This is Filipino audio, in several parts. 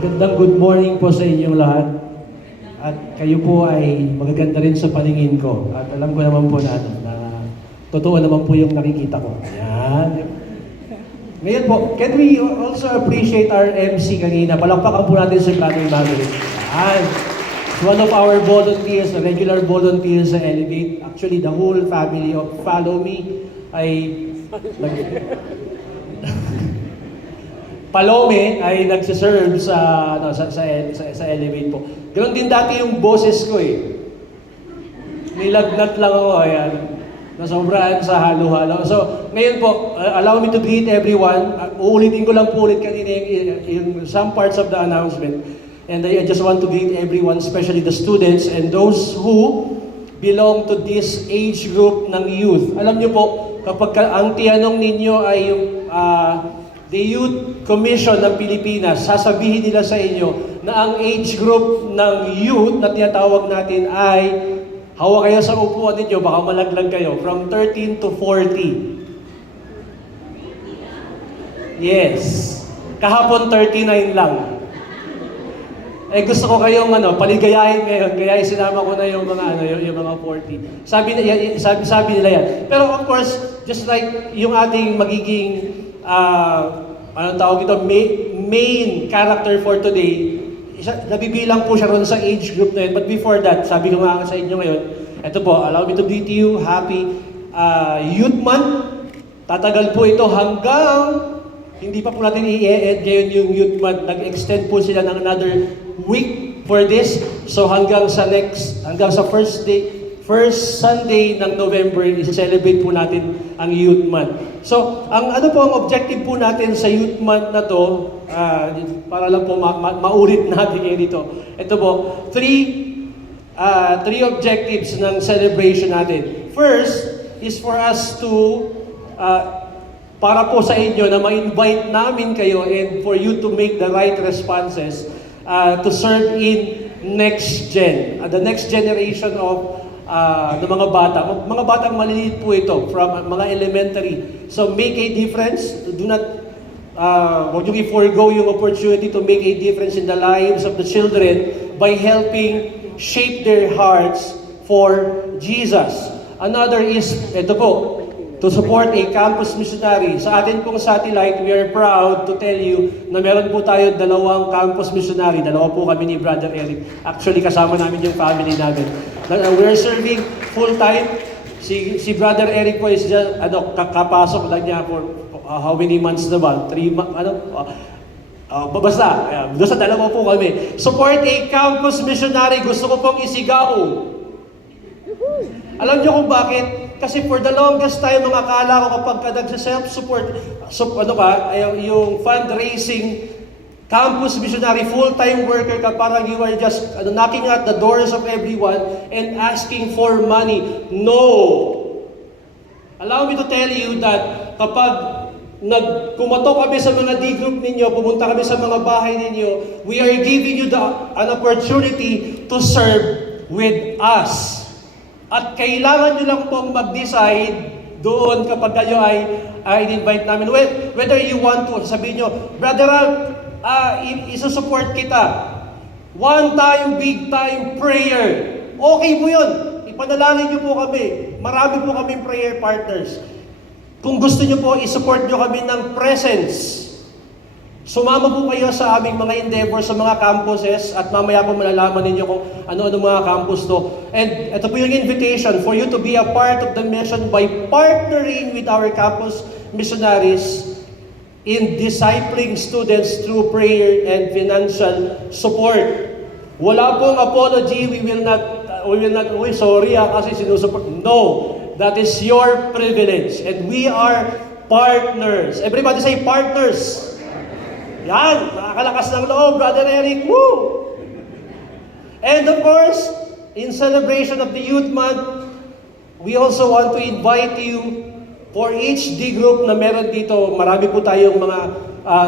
Magandang good morning po sa inyong lahat. At kayo po ay magaganda rin sa paningin ko. At alam ko naman po na totoo naman po yung nakikita ko. Yan. Ngayon po, can we also appreciate our MC kanina? Palakpakan po natin si Brother Maverick. Yan. One of our volunteers, a regular volunteer sa Elevate. Actually, the whole family of Follow Me ay Palome ay nagsiserve sa Elevate po. Ganoon din dati yung boses ko eh. Nilagnat lang ako, ayan. Nasobrahan sa halo-halo. So, ngayon po, allow me to greet everyone. Uulitin ko lang po ulit kanina yung some parts of the announcement. And I just want to greet everyone, especially the students and those who belong to this age group ng youth. Alam niyo po, kapag ang tiyanong ninyo ay yung the Youth Commission ng Pilipinas, sasabihin nila sa inyo na ang age group ng youth na tinatawag natin ay hawa kayo sa upuan ninyo, baka malaglag kayo, from 13 to 40. Yes. Kahapon 39 lang. Eh gusto ko kayong paligayahin ngayon, kaya isinama ko na yung mga yung mga 40. Sabi nila yan. Pero of course, just like yung ating magiging tawag ito, main character for today, nabibilang po siya ron sa age group na yun. But before that, sabi ko nga sa inyo ngayon, ito po, allow me to greet you, happy Youth Month. Tatagal po ito hanggang, hindi pa po natin i-end ngayon yung Youth Month. Nag-extend po sila ng another week for this. So hanggang sa first Sunday ng November, i-celebrate po natin ang Youth Month. So, ang objective po natin sa Youth Month na to, para lang po maulit natin ngayon dito. Ito po, three objectives ng celebration natin. First is for us to, para po sa inyo na ma-invite namin kayo and for you to make the right responses to serve in next gen, the next generation of ng mga bata. Mga batang maliliit po ito, from mga elementary. So make a difference. Do not, huwag yung i-forgo yung opportunity to make a difference in the lives of the children by helping shape their hearts for Jesus. Another is, ito po, to support a campus missionary. Sa atin pong satellite, we are proud to tell you na meron po tayo 2 campus missionary. 2 po kami ni Brother Eric. Actually, kasama namin yung family namin. We are serving full-time. Si Brother Eric po is just, kakapasok lang niya for how many months na ba? 3 months, basta, doon sa 2 po kami. Support a campus missionary. Gusto ko pong isigaw. Alam niyo kung bakit? Kasi for the longest time, mga akala ko kapag ka nagsa-self-support, yung fundraising, campus missionary, full-time worker ka, parang you are just knocking at the doors of everyone and asking for money. No! Allow me to tell you that kapag kumatok kami sa mga D-group ninyo, pumunta kami sa mga bahay ninyo, we are giving you an opportunity to serve with us. At kailangan nyo lang pong mag-decide doon kapag kayo ay invite namin. Whether you want to, sabihin nyo, Brother Ralph, isusupport kita. One time, big time prayer. Okay po yun. Ipanalangin nyo po kami. Marami po kaming prayer partners. Kung gusto nyo po, isupport nyo kami ng presence. Sumama po kayo sa aming mga endeavors sa mga campuses at mamaya po malalaman ninyo kung ano-ano mga campus to. And ito po yung invitation for you to be a part of the mission by partnering with our campus missionaries in discipling students through prayer and financial support. Wala pong apology, we will not, sorry kasi sinusupport. No, that is your privilege. And we are partners. Everybody say partners. Yan, nakakalakas ng loob, Brother Eric. Woo! And of course, in celebration of the Youth Month, we also want to invite you for each D group na meron dito. Marami po tayong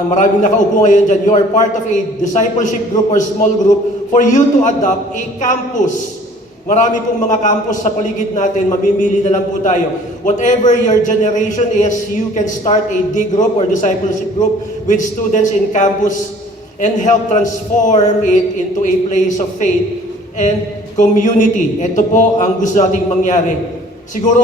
maraming nakaupo ngayon dyan. You are part of a discipleship group or small group for you to adopt a campus. Marami pong mga campus sa paligid natin, mamimili na lang po tayo. Whatever your generation is, you can start a D group or discipleship group with students in campus and help transform it into a place of faith and community. Ito po ang gusto nating mangyari. Siguro,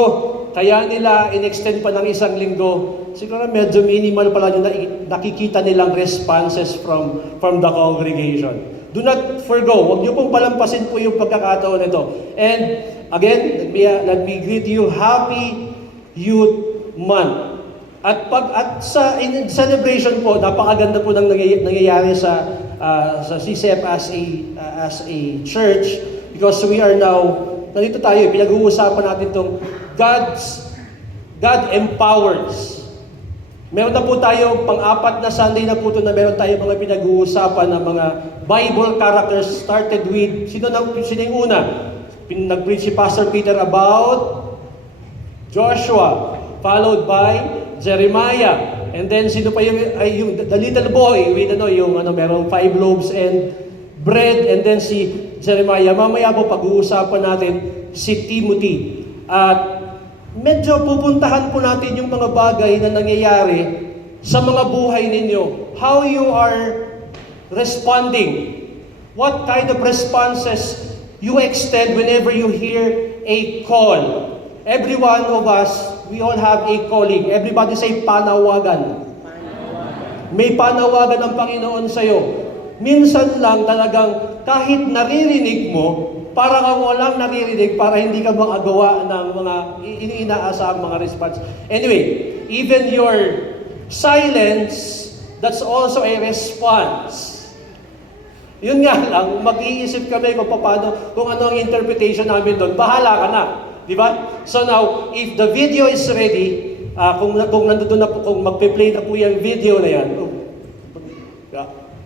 kaya nila in-extend pa ng isang linggo, siguro medyo minimal pala yung nakikita nilang responses from the congregation. Do not forgo. Huwag niyo pong palampasin po yung pagkakataon nito. And again, let me greet you, Happy Youth Month. At sa celebration po, napakaganda po ng nangyayari sa CCF as a church, because we are now, nandito tayo, pinag-uusapan natin itong God empowers. Meron na po tayo, pang-apat na Sunday na po ito na meron tayo mga pinag-uusapan ng mga Bible characters, started with, sino yung una? Nag-preach si Pastor Peter about Joshua, followed by Jeremiah, and then sino pa yung the little boy with merong 5 loaves and bread, and then si Jeremiah. Mamaya po pag-uusapan natin si Timothy. At medyo pupuntahan po natin yung mga bagay na nangyayari sa mga buhay ninyo. How you are responding. What kind of responses you extend whenever you hear a call. Every one of us, we all have a calling. Everybody say panawagan. May panawagan ng Panginoon sa'yo. Minsan lang talagang kahit naririnig mo, para kang walang naririnig, para hindi ka makagawa ng mga inaasahang mga response. Anyway, even your silence, that's also a response. Yun nga lang, mag-iisip kami kung ano ang interpretation namin doon. Bahala ka na. Di ba? So now, if the video is ready, kung nandoon na po, kung magpe-play na po yung video na yan,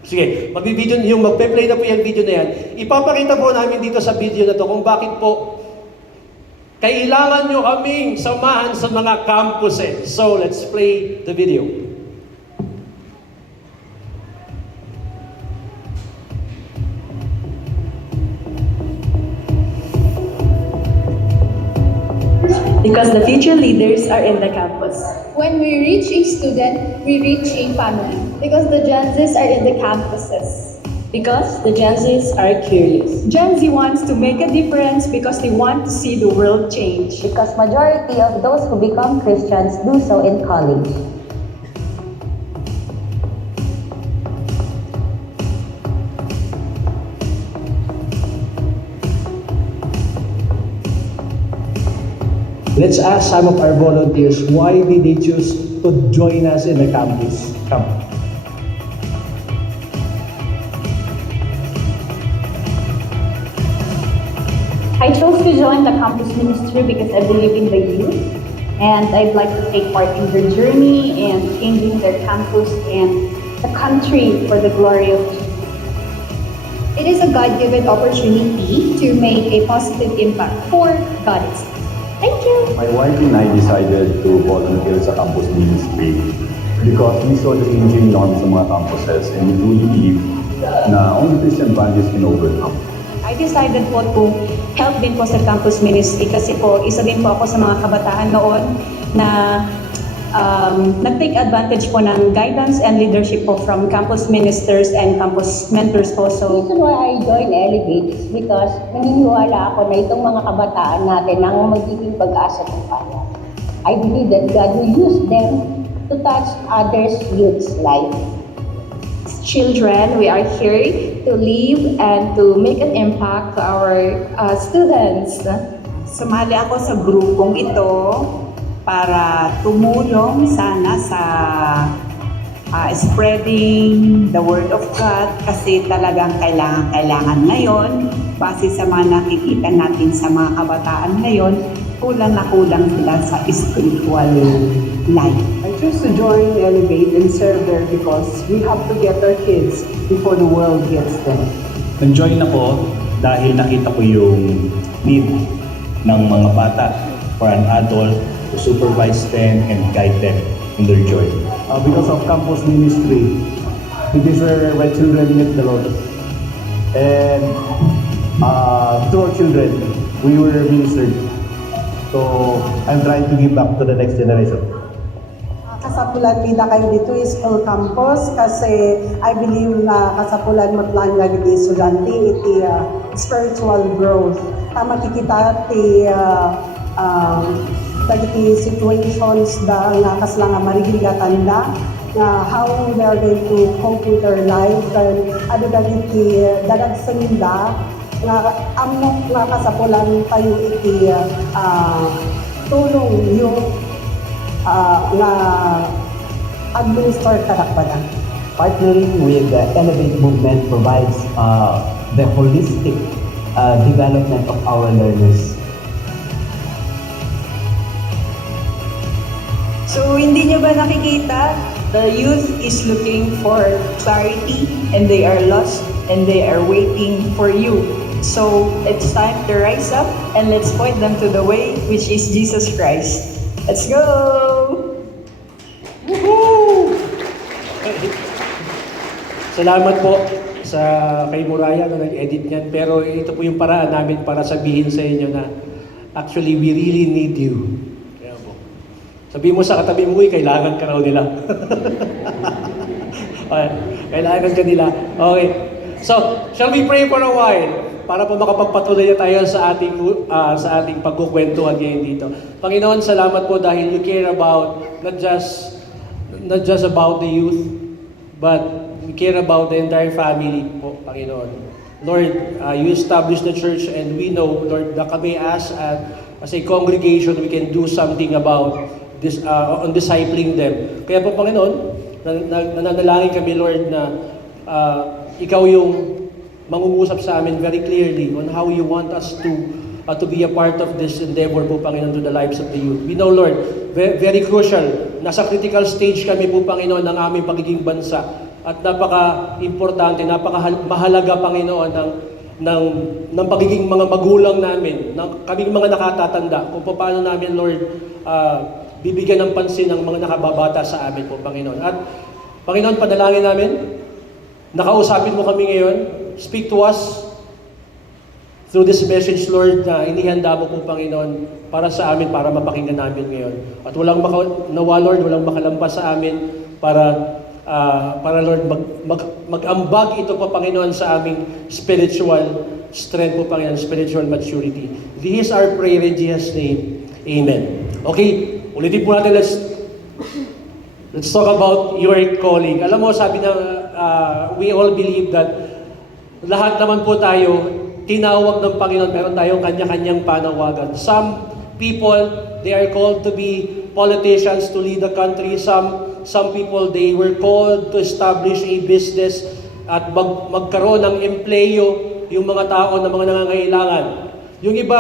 sige, magpe-play na po yung video na yan, ipapakita po namin dito sa video na to kung bakit po kailangan nyo kaming samahan sa mga campuses. So, let's play the video. Because the future leaders are in the campus. When we reach a student, we reach a family. Because the Gen Zs are in the campuses. Because the Gen Zs are curious. Gen Z wants to make a difference because they want to see the world change. Because majority of those who become Christians do so in college. Let's ask some of our volunteers, why did they choose to join us in the campus? Come. I chose to join the campus ministry because I believe in the youth and I'd like to take part in their journey and changing their campus and the country for the glory of Jesus. It is a God-given opportunity to make a positive impact for God. Thank you. My wife and I decided to volunteer sa campus ministry because we saw the changing norms sa mga campuses and we truly believe na only Christian values can overcome. I decided po to help din po sa campus ministry kasi po isa din po ako sa mga kabataan noon na nag-take advantage po ng guidance and leadership po from campus ministers and campus mentors po. The So, reason why I joined Elevate is because naniniwala ako na itong mga kabataan natin ang magiging pag-asa ng bayan. I believe that God will use them to touch others' youth's life. children, we are here to live and to make an impact to our students. Sumali ako sa grupong ito para tumulong sana sa spreading the word of God kasi talagang kailangan ngayon base sa mga nakikita natin sa mga kabataan ngayon, kulang na kulang sila sa spiritual life. I choose to join Elevate and serve there because we have to get our kids before the world gets them. Nag-join ako dahil nakita ko yung need ng mga bata for an adult to supervise them and guide them in their joy. Because of campus ministry, this is where my children meet the Lord. And through our children, we were ministered. So I'm trying to give back to the next generation. kasapulan nida kayo dito is School Campus kasi I believe na kasapulan matlan nga di estudyante iti spiritual growth. Tama kikita ti dagiti situations da nga kasla nga marigigatan da na how they are going to cope with their life and ano dagiti dadagsanida nga amok nga kasapulan tayo iti tulong yung nga administer karakbadan. Partnering with the Elevate Movement provides the holistic development of our learners. So, hindi nyo ba nakikita? The youth is looking for clarity and they are lost and they are waiting for you. So, it's time to rise up and let's point them to the way which is Jesus Christ. Let's go! Woohoo! Salamat po sa kay Muraya na nag-edit niyan. Pero ito po yung paraan namin para sabihin sa inyo na actually we really need you. Kaya po. Sabihin mo sa katabi mo, kailangan ka raw nila. Okay, kailangan ka nila. Okay. So, shall we pray for a while? Para po makapagpatuloy na tayo sa ating pagkukwentuhan ngayon dito. Panginoon, salamat po dahil you care about not just about the youth, but you care about the entire family po, Panginoon. Lord, you established the church and we know, Lord, na kami as a congregation, we can do something about this on discipling them. Kaya po, Panginoon, nananalangin kami, Lord, na ikaw yung mangungusap sa amin very clearly on how you want us to be a part of this endeavor po, Panginoon, to the lives of the youth. We know, Lord, very crucial, nasa critical stage kami po, Panginoon, ng aming pagiging bansa. At napaka-importante, napaka-mahalaga, Panginoon, ng pagiging mga magulang namin, ng kaming mga nakatatanda, kung paano namin, Lord, bibigyan ng pansin ng mga nakababata sa amin po, Panginoon. At, Panginoon, panalangin namin, nakausapin mo kami ngayon. Speak to us through this message, Lord, na inihanda mo po, Panginoon, para sa amin, para mapakinggan namin ngayon. At nawa, Lord, walang makalampas sa amin para Lord, mag-ambag ito po, Panginoon, sa aming spiritual strength po, Panginoon, spiritual maturity. This is our prayer in Jesus' name. Amen. Okay, ulitin po natin, let's talk about your calling. Alam mo, sabi na, we all believe that lahat naman po tayo, tinawag ng Panginoon, meron tayong kanya-kanyang panawagan. Some people, they are called to be politicians, to lead the country. Some people, they were called to establish a business at magkaroon ng empleyo yung mga tao na mga nangangailangan. Yung iba,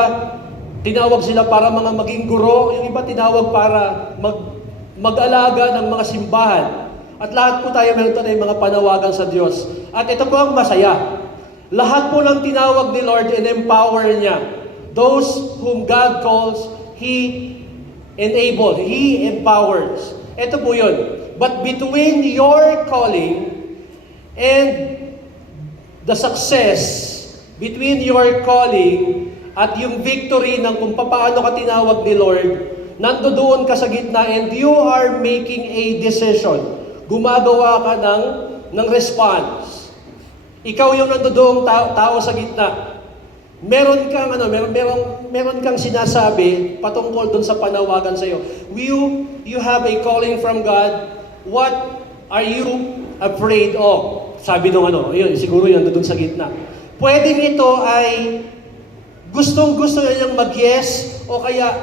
tinawag sila para maging guro. Yung iba, tinawag para mag-alaga ng mga simbahan. At lahat po tayo meron tayong mga panawagan sa Diyos. At ito po ang masaya. Lahat po ng tinawag ni Lord and empower niya. Those whom God calls, He enables, He empowers. Ito po yun. But between your calling and the success, between your calling at yung victory ng kung paano ka tinawag ni Lord, nandoon ka sa gitna and you are making a decision. Gumagawa ka ng response. Ikaw yung nandoon tao sa gitna. Meron kang sinasabi patungkol doon sa panawagan sa iyo. You have a calling from God. What are you afraid of? Sabi nung yun, siguro yun doon sa gitna. Pwedeng ito ay gustong-gusto niya niyang mag-yes o kaya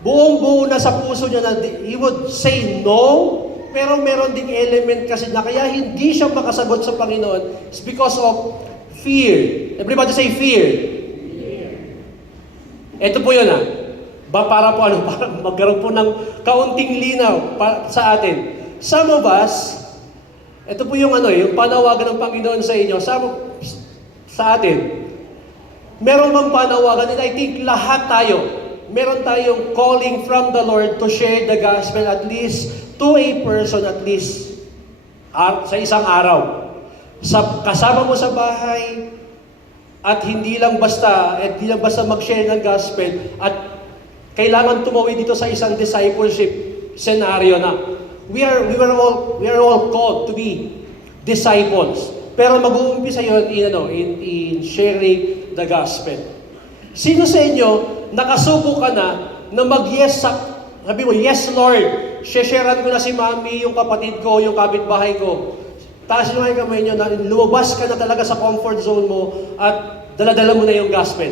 buong-buo na sa puso niya na he would say no. Pero meron ding element kasi na kaya hindi siya makasagot sa Panginoon is because of fear. Everybody say fear. Ito po yun para magkaroon po ng kaunting linaw sa atin. Some of us, ito po yung yung panawagan ng Panginoon sa inyo, sa atin. Meron mang panawagan, and I think lahat tayo, meron tayong calling from the Lord to share the gospel at least to a person at least sa isang araw. Kasama mo sa bahay at hindi lang basta mag-share ng gospel at kailangan tumawid dito sa isang discipleship scenario na we are all called to be disciples. Pero mag-uumpisa yun in sharing the gospel. Sino sa inyo, nakasubo ka na mag-yes sabi mo, yes Lord, sharean ko na si mami, yung kapatid ko, yung kapitbahay ko. Taas nyo nga yung kamay nyo na lumabas ka na talaga sa comfort zone mo at dala-dala mo na yung gospel.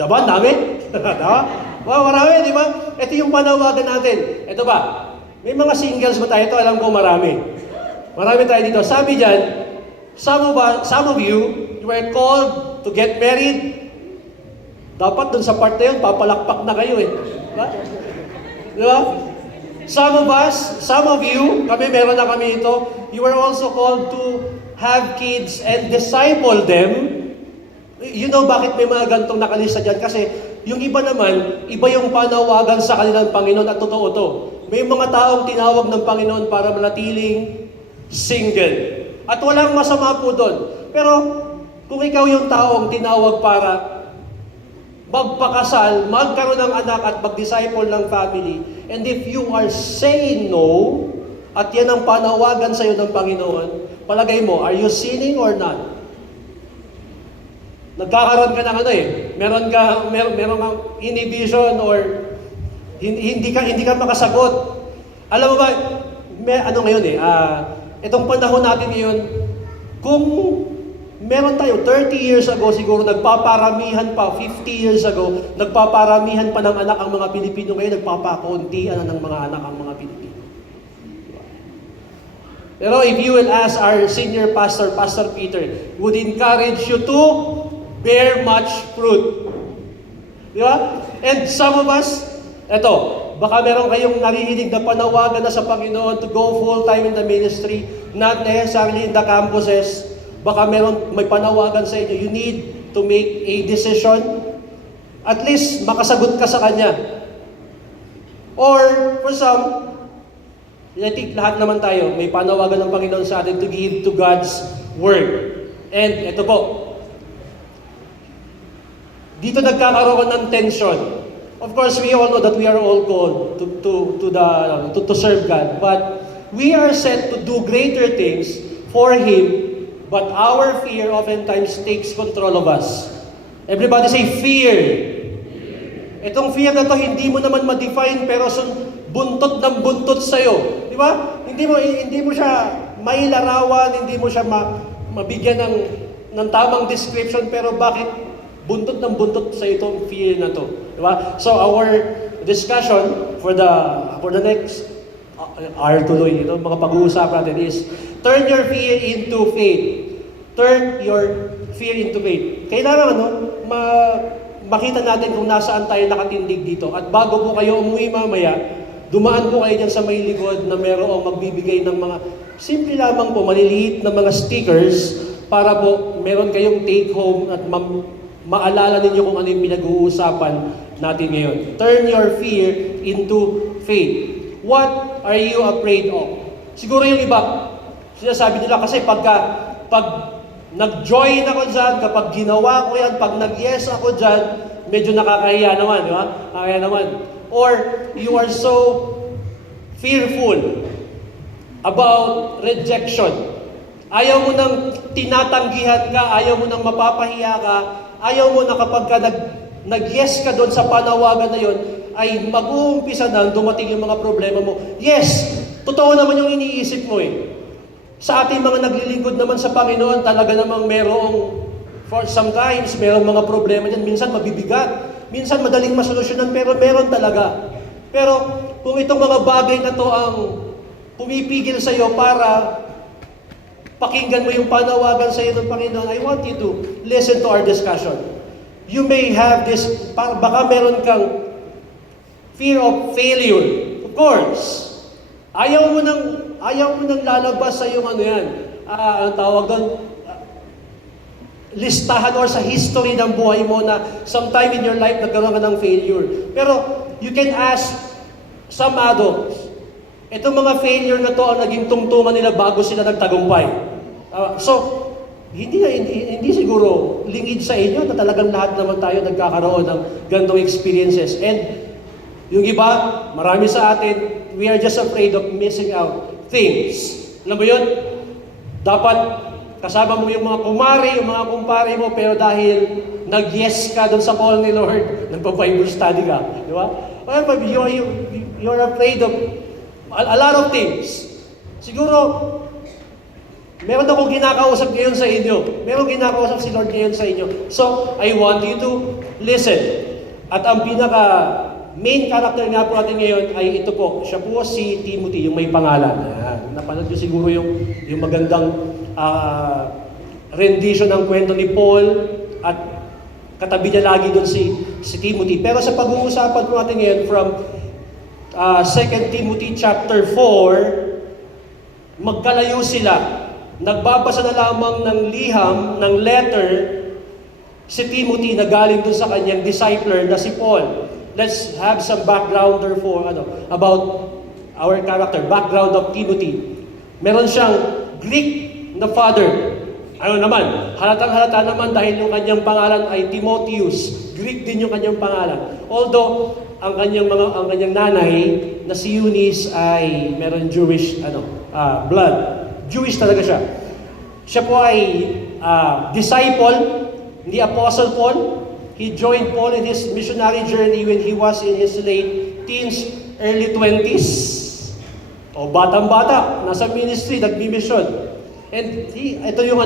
Diba? Dami? Diba? Wow, marami, di ba? Ito yung panawagan natin. Ito ba? May mga singles ba tayo? Ito alam ko marami. Marami tayo dito. Sabi dyan, some of you were called to get married. Dapat dun sa part na yun, papalakpak na kayo eh. Diba? Diba? Some of you, meron na kami ito, you were also called to have kids and disciple them. You know bakit may mga gantong nakalista dyan? Kasi yung iba naman, iba yung panawagan sa kanilang Panginoon at totoo to. May mga taong tinawag ng Panginoon para manatiling single. At walang masama po doon. Pero kung ikaw yung taong tinawag para magpakasal, magkaroon ng anak at mag-disciple ng family, and if you are saying no, at yan ang panawagan sa iyo ng Panginoon, palagay mo, are you sinning or not? Nagkakaroon ka ng meron kang inhibition or hindi ka makasagot. Alam mo ba, itong panahon natin ngayon, kung meron tayo 30 years ago siguro nagpaparamihan pa, 50 years ago, nagpaparamihan pa ng anak ang mga Pilipino, ngayon nagpapakuntian ng mga anak ang mga Pilipino. Pero if you will ask our senior pastor, Pastor Peter, would encourage you to bear much fruit. Di ba? And some of us, baka meron kayong naririnig na panawagan na sa Panginoon to go full-time in the ministry, not necessarily in the campuses. Baka may panawagan sa inyo, you need to make a decision. At least, makasagot ka sa Kanya. Or, for some, I think lahat naman tayo, may panawagan ng Panginoon sa atin to give to God's Word. And ito po, dito nagkakaroon ng tension. Of course, we all know that we are all called to serve God. But we are set to do greater things for Him, but our fear oftentimes takes control of us. Everybody say, fear. Itong fear na to, hindi mo naman ma-define, pero buntot ng buntot sa'yo. Di ba? Hindi mo siya mailarawan, hindi mo siya mabigyan ng tamang description, pero bakit buntot ng buntot sa itong fear na to? Di ba? So our discussion for the next hour tuloy, mga pag-uusap natin is, turn your fear into faith. Turn your fear into faith. Kailangan makita natin kung nasaan tayo nakatindig dito. At bago po kayo umuwi mamaya, dumaan po kayo dyan sa may likod na merong magbibigay ng mga simple lamang po, maliliit na mga stickers para po meron kayong take home at maalala ninyo kung ano yung pinag-uusapan natin ngayon. Turn your fear into faith. What are you afraid of? Siguro yung iba, sinasabi nila kasi pag nag-join ako dyan, kapag ginawa ko yan, pag nag-yes ako dyan, medyo nakakahiya naman, di ba? Nakakahiya naman. Or you are so fearful about rejection. Ayaw mo nang tinatanggihan ka, ayaw mo nang mapapahiya ka, ayaw mo na kapag nag-yes ka doon sa panawagan na yon, ay mag-uumpisa na dumating yung mga problema mo. Yes, totoo naman yung iniisip mo eh. Sa ating mga naglilingkod naman sa Panginoon, talaga namang sometimes merong mga problema dyan. Minsan mabibigat, minsan madaling masolusyonan, pero meron talaga. Pero kung itong mga bagay na to ang pumipigil sa iyo para pakinggan mo yung panawagan sa iyo ng Panginoon, I want you to listen to our discussion. You may have this, baka meron kang fear of failure. Of course. Ayaw mo nang lalabas sa yung ang tawag doon, listahan or sa history ng buhay mo na sometime in your life nagkaroon ka ng failure. Pero you can ask some adults, itong mga failure na to ang naging tungtungan nila bago sila nagtagumpay. So, hindi siguro lingid sa inyo na talagang lahat naman tayo nagkakaroon ng ganitong experiences. And Yung iba, marami sa atin, we are just afraid of missing out things. Alam mo yun? Dapat kasama mo yung mga kumari, yung mga kumpare mo, pero dahil nag-yes ka doon sa call ni Lord, nagpa-Bible study ka. Di ba? Well, you're afraid of a lot of things. Siguro, meron akong kinakausap ngayon sa inyo. Meron kinakausap si Lord ngayon sa inyo. So, I want you to listen. At ang main character nga po natin ngayon ay ito po. Siya po si Timothy, yung may pangalan. Ayan. Napanood nyo siguro yung magandang rendition ng kwento ni Paul at katabi niya lagi doon si Timothy. Pero sa pag-uusapan po natin ngayon from 2 Timothy chapter 4, magkalayo sila. Nagbabasa na lamang ng liham, ng letter, si Timothy na galing doon sa kanyang discipler na si Paul. Let's have some background therefore about our character, background of Timothy. Meron siyang Greek na father. Ano naman, halatang-halata naman dahil yung kanyang pangalan ay Timotheus. Greek din yung kanyang pangalan. Although, ang kanyang nanay na si Eunice ay meron Jewish blood. Jewish talaga siya. Siya po ay disciple ni Apostle Paul. He joined Paul in his missionary journey when he was in his late teens, early 20s. O batang-bata, nasa ministry, nagmi-mission. And ito yung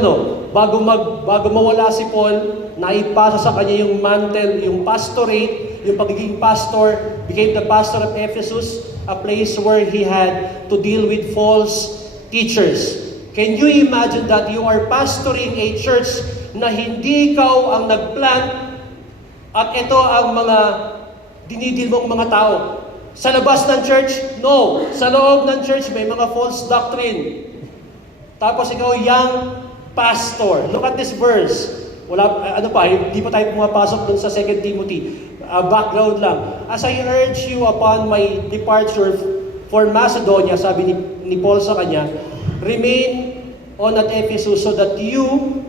bago mawala si Paul, naipasa sa kanya yung mantle, yung pastorate, yung pagiging pastor, became the pastor of Ephesus, a place where he had to deal with false teachers. Can you imagine that you are pastoring a church na hindi ikaw ang nagplant at ito ang mga dinidil mong mga tao? Sa labas ng church? No. Sa loob ng church, may mga false doctrine. Tapos ikaw young pastor. Look at this verse. Hindi pa tayo pumapasok dun sa 2 Timothy. Background lang. As I urge you upon my departure for Macedonia, sabi ni Paul sa kanya, remain on at Ephesus so that you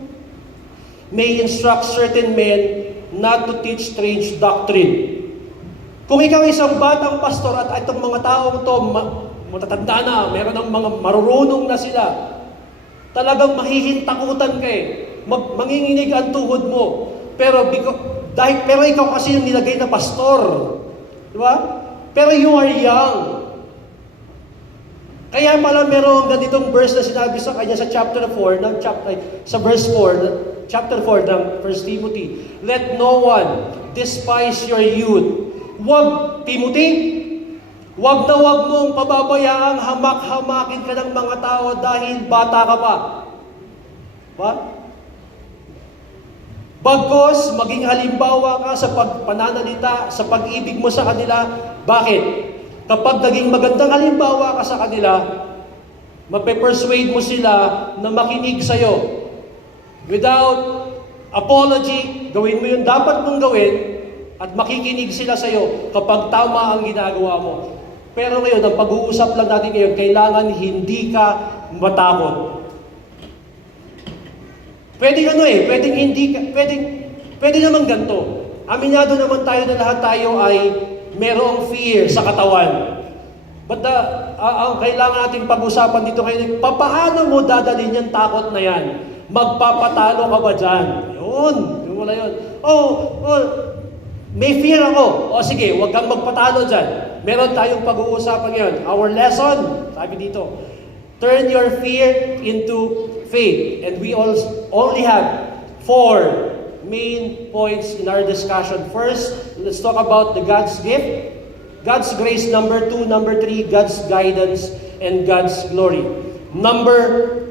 may instruct certain men not to teach strange doctrine. Kung ikaw isang batang pastor at itong mga taong to, matatanda na, meron ng mga marurunong na sila, talagang mahihintakutan ka manginginig ang tuhod mo. Pero ikaw kasi yung nilagay na pastor. Di ba? Pero you are young. Kaya pala merong ganitong verse na sinabi sa kanya sa chapter 4, sa verse 4, chapter 4 ng 1 Timothy. Let no one despise your youth. Wag, Timothy, wag na wag mong pababayaang hamak-hamakin ka ng mga tao dahil bata ka pa. Ba? Bagkos, maging halimbawa ka sa pananalita, sa pag-ibig mo sa kanila. Bakit? Kapag naging magandang halimbawa ka sa kanila, mape-persuade mo sila na makinig sa'yo. Without apology, gawin mo yung dapat mong gawin at makikinig sila sa'yo kapag tama ang ginagawa mo. Pero ngayon, ang pag-uusap lang natin ngayon, kailangan hindi ka matakot. Pwede naman ganito. Aminado naman tayo na lahat tayo ay merong fear sa katawan. But ang kailangan natin pag-usapan dito ngayon, paano mo dadalhin yung takot na yan? Magpapatalo ka ba dyan? Yun, wala yun. May fear ako. Sige, huwag kang magpatalo dyan. Meron tayong pag-uusapan ngayon. Our lesson, sabi dito, turn your fear into faith. And we only have 4 main points in our discussion. First, let's talk about the God's gift, God's grace. Number 2, number 3, God's guidance, and God's glory. Number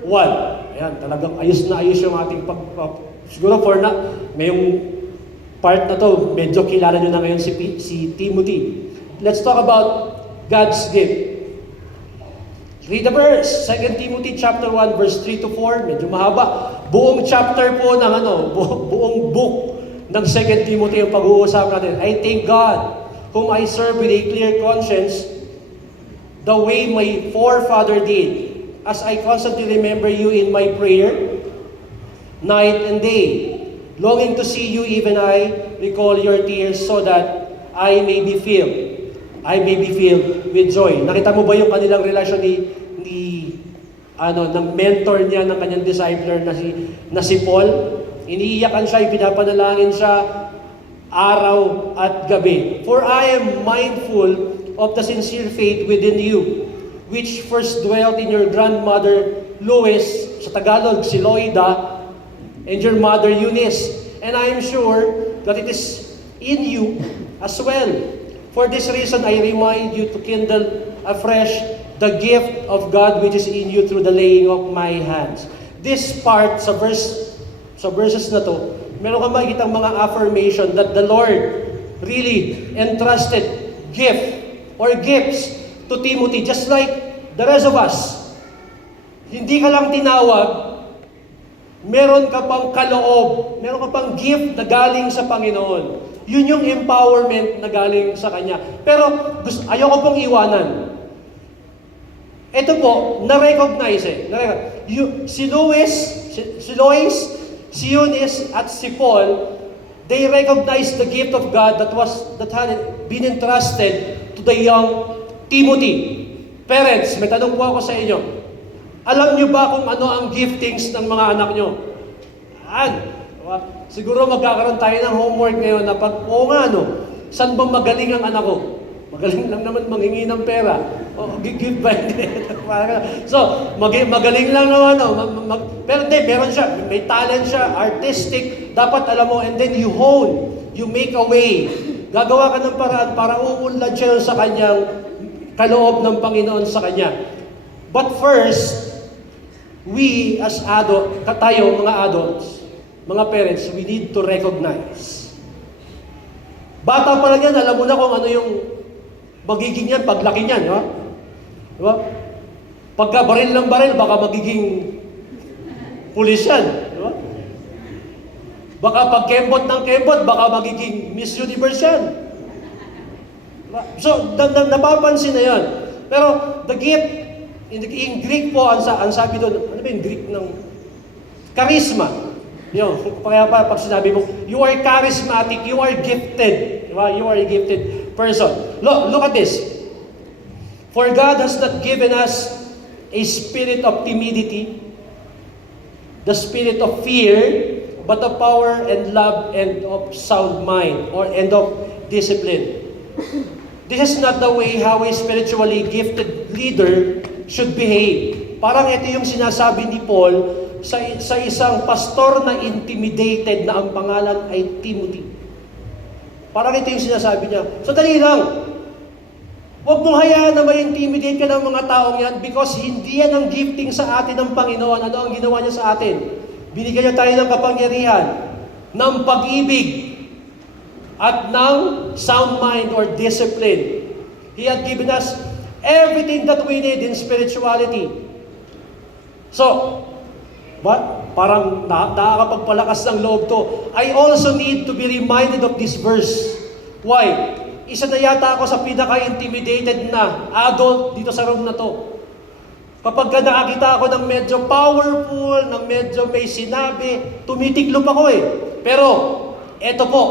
1, ayan, talagang ayos na ayos yung ating siguro ngayong part na to, medyo kilala nyo na ngayon si Timothy. Let's talk about God's gift. Read the verse, 2 Timothy chapter 1, verse 3 to 4, medyo mahaba. Buong chapter po ng buong book ng 2 Timothy ang pag-uusapan natin. I thank God, whom I serve with a clear conscience, the way my forefather did, as I constantly remember you in my prayer, night and day, longing to see you, even I recall your tears, so that I may be filled. I may be filled with joy. Nakita mo ba yung kanilang relasyon ng mentor niya, ng kanyang discipler na si Paul? Iniiyakan siya, ipinapanalangin siya araw at gabi. For I am mindful of the sincere faith within you, which first dwelt in your grandmother Lois, sa Tagalog si Loida, and your mother Eunice. And I am sure that it is in you as well. For this reason, I remind you to kindle afresh the gift of God which is in you through the laying of my hands. This part sa verses na to, meron kang makikitang mga affirmation that the Lord really entrusted gifts to Timothy, just like the rest of us. Hindi ka lang tinawag, meron ka pang kaloob, meron ka pang gift na galing sa Panginoon. Yun yung empowerment na galing sa Kanya. Pero ayoko pong iwanan. Ito po, na-recognize Si Lois, si Eunice, at si Paul, they recognized the gift of God that had been entrusted to the young Timothy. Parents, may tanong po ako sa inyo. Alam niyo ba kung ano ang giftings ng mga anak niyo? Siguro magkakaroon tayo ng homework ngayon na saan ba magaling ang anak ko? Magaling lang naman manghingi ng pera. Give ba? So, magaling lang naman. Pero meron siya. May talent siya, artistic. Dapat alam mo, and then you hone. You make a way. Gagawa ka ng paraan para uunlad siya sa kanyang kaloob ng Panginoon sa kanya. But first, we as tayo mga adults, mga parents, we need to recognize. Bata pa lang yan, alam mo na kung ano yung magiging yan, paglaki niyan, di ba? Pagka baril ng baril, baka magiging pulis yan, di ba? Baka pag kembot ng kembot, baka magiging Miss Universe yan. Diba? So, napapansin na yan. Pero, the gift, in Greek po, ang sabi doon, ano ba yung Greek ng charisma? Kaya pag sinabi mo, you are charismatic, you are gifted. Diba? You are a gifted person. Look at this. For God has not given us a spirit of timidity, the spirit of fear, but of power and love and of sound mind, and of discipline. This is not the way how a spiritually gifted leader should behave. Parang ito yung sinasabi ni Paul sa isang pastor na intimidated na ang pangalan ay Timothy. Parang ito yung sinasabi niya. So dali lang. Huwag mong hayaan na ma-intimidate ka ng mga taong yan because hindi yan ang gifting sa atin ng Panginoon. Ano ang ginawa niya sa atin? Binigyan niya tayo ng kapangyarihan, ng pag-ibig, at ng sound mind or discipline. He had given us everything that we need in spirituality. So, parang nakakapagpalakas ng loob to. I also need to be reminded of this verse. Why? Isa na yata ako sa pinaka-intimidated na adult dito sa room na to. Kapag nakakita ako ng medyo powerful, ng medyo may sinabi, tumitiklop ako eh. Pero, eto po,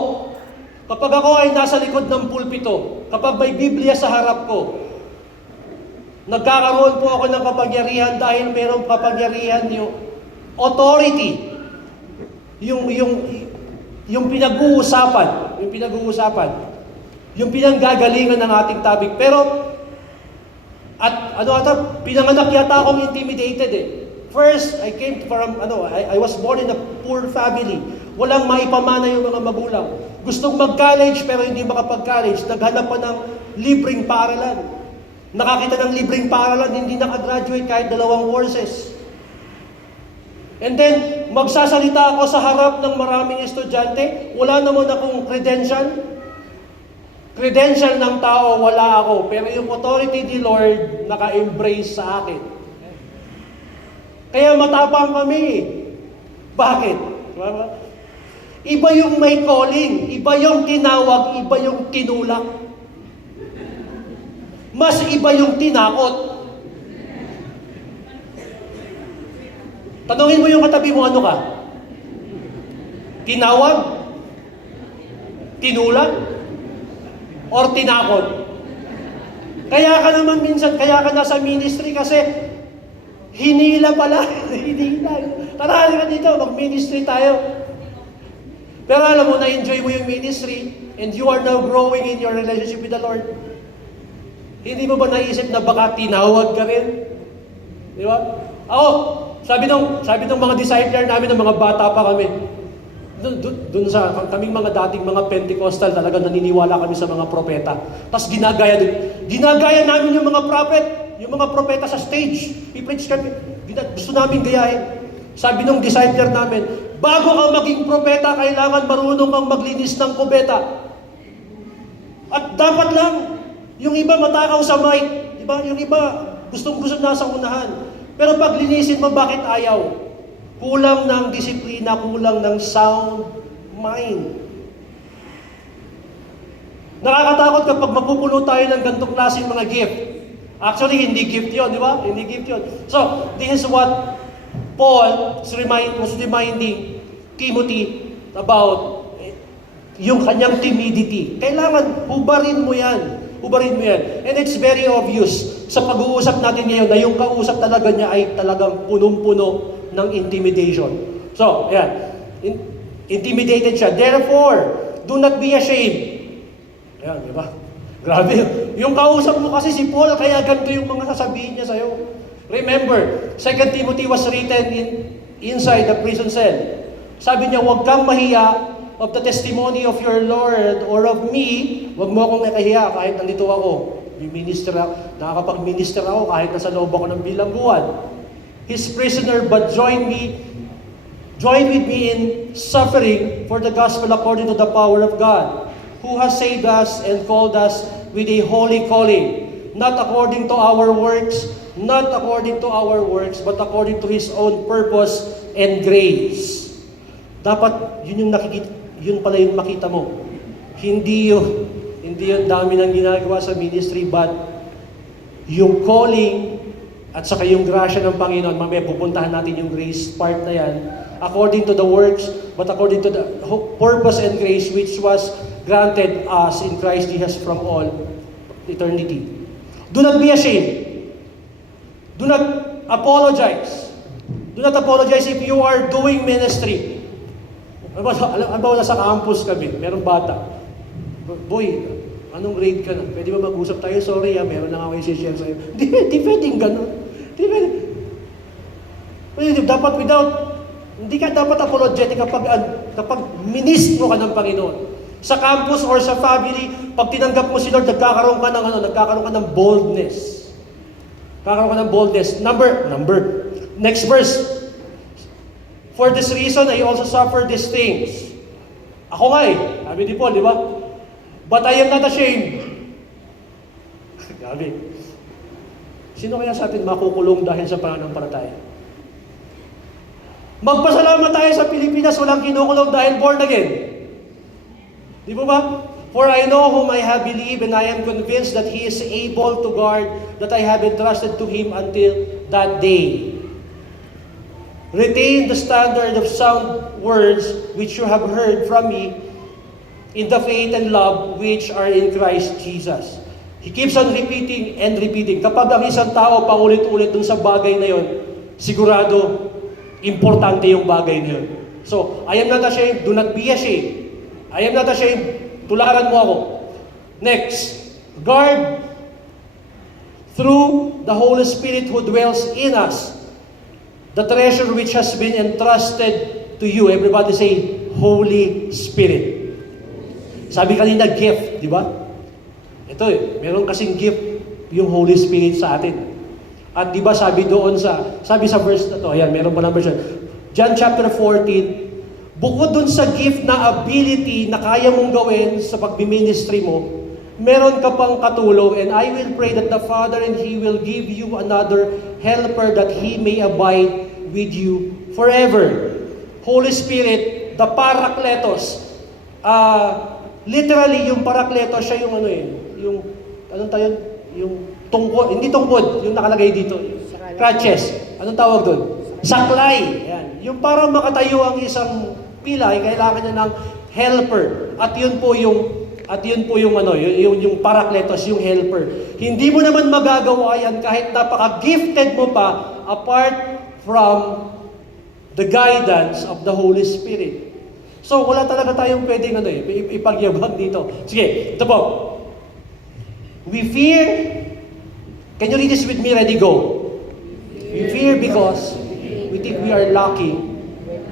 kapag ako ay nasa likod ng pulpito, kapag may Biblia sa harap ko, nagkakaroon po ako ng kapangyarihan dahil mayroong kapangyarihan yung authority. Yung pinag-uusapan, yung pinanggagalingan ng ating topic. Pero, pinanganak yata akong intimidated eh. First, I came from, I was born in a poor family. Walang maipamana yung mga magulang. Gustong mag-college pero hindi makapag-college. Naghanap pa ng libreng paaralan. Nakakita ng libreng paaralan, hindi nakagraduate kahit 2 courses. And then, magsasalita ako sa harap ng maraming estudyante, wala naman akong credential. Credential ng tao, wala ako. Pero yung authority ni Lord, naka-embrace sa akin. Kaya matapang kami. Bakit? Iba yung may calling, iba yung tinawag, iba yung tinulak. Mas iba yung tinakot. Tanungin mo yung katabi mo, ano ka? Tinawag? Tinulak? Or tinakot? Kaya ka naman minsan, kaya ka nasa ministry kasi hinila pala. Hinila. Tara, halika dito, mag-ministry tayo. Pero alam mo, na-enjoy mo yung ministry and you are now growing in your relationship with the Lord. Hindi mo ba naisip na baka tinawag ka rin? Di ba? Ako, sabi ng mga discipler namin, ng mga bata pa kami, doon sa kaming mga dating mga Pentecostal, talaga naniniwala kami sa mga propeta. Tapos ginagaya namin yung mga prophet, yung mga propeta sa stage. I-preach kami. Gusto namin gayahin. Sabi ng discipler namin, bago kang maging propeta, kailangan marunong kang maglinis ng kubeta. At dapat lang, yung iba matakaw sa mic, di ba? Yung iba gustong-gusto nasa unahan. Pero pag linisin mo, bakit ayaw? Kulang ng disiplina, kulang ng sound mind. Nakakatakot kapag mapupuno tayo ng ganitong klaseng mga gift. Actually, hindi gift yun, di ba? Hindi gift yun. So, this is what Paul was reminding Timothy about yung kanyang timidity. Kailangan hubarin mo yan. Hubarin mo yan. And it's very obvious sa pag-uusap natin ngayon na yung kausap talaga niya ay talagang punong-puno ng intimidation. So, yan. Intimidated siya. Therefore, do not be ashamed. Ayan, di ba? Grabe. Yung kausap mo kasi si Paul, kaya ganito yung mga sasabihin niya sa'yo. Remember, 2 Timothy was written inside the prison cell. Sabi niya, huwag kang mahiya of the testimony of your Lord or of me. Huwag mo akong nakahiya kahit nandito ako. Nakakapag-minister ako kahit nasa loob ako ng bilangguan. His prisoner, but join with me in suffering for the gospel according to the power of God, who has saved us and called us with a holy calling, not according to our works, but according to His own purpose and grace. Dapat yun pala yung makita mo. Hindi yung dami ng ginagawa sa ministry, but yung calling at saka yung grasya ng Panginoon. Mamaya pupuntahan natin yung grace part na yan. According to the works, but according to the purpose and grace which was granted us in Christ Jesus from all eternity. Do not be ashamed. Do not apologize. Do not apologize if you are doing ministry. Alam ba, sa campus kami, merong bata. Boy, anong grade ka na? Pwede ba mag-usap tayo? Sorry, meron lang ako i-share sa'yo. Di pwedeng gano'n. Di pwedeng. Dapat hindi ka dapat apologetic kapag ministro ka ng Panginoon. Sa campus or sa family, pag tinanggap mo si Lord, nagkakaroon ka ng boldness. Nagkakaroon ka ng boldness. Next verse. For this reason, I also suffer these things. Ako nga sabi ni Paul, di ba? But I am not ashamed. Gabi. Sino kaya sa atin makukulong dahil sa pananampalataya? Magpasalamat tayo sa Pilipinas, walang kinukulong dahil born again. Di ba ba? For I know whom I have believed, and I am convinced that He is able to guard that I have entrusted to Him until that day. Retain the standard of sound words which you have heard from me in the faith and love which are in Christ Jesus. He keeps on repeating and repeating. Kapag ang isang tao paulit-ulit dun sa bagay na yon, sigurado, importante yung bagay na yun. So, I am not ashamed. Do not be ashamed. I am not ashamed. Tularan mo ako. Next, guard through the Holy Spirit who dwells in us the treasure which has been entrusted to you. Everybody say, Holy Spirit. Sabi kanina, gift, di ba? Ito meron kasing gift yung Holy Spirit sa atin. At di ba sabi sa verse na to, ayan, meron pa ng verse. John chapter 14, bukod dun sa gift na ability na kaya mong gawin sa pagbiministry mo, meron ka pang katulong, and I will pray that the Father and He will give you another helper that He may abide with you forever. Holy Spirit, the Parakletos. Literally, yung Parakletos, siya yung yung, anong tayo, yung tungkod, hindi tungkod, yung nakalagay dito, crutches. Anong tawag doon? Saklay. Yan. Yung para makatayo ang isang pilay, kailangan niya ng helper. At yun po yung at yun po yung yung parakletos, yung helper. Hindi mo naman magagawa yan kahit napaka-gifted mo pa apart from the guidance of the Holy Spirit. So wala talaga tayong pwedeng ipagyabang dito. Sige, ito po. We fear. Can you read this with me? Ready, go. We fear because we think we are lucky.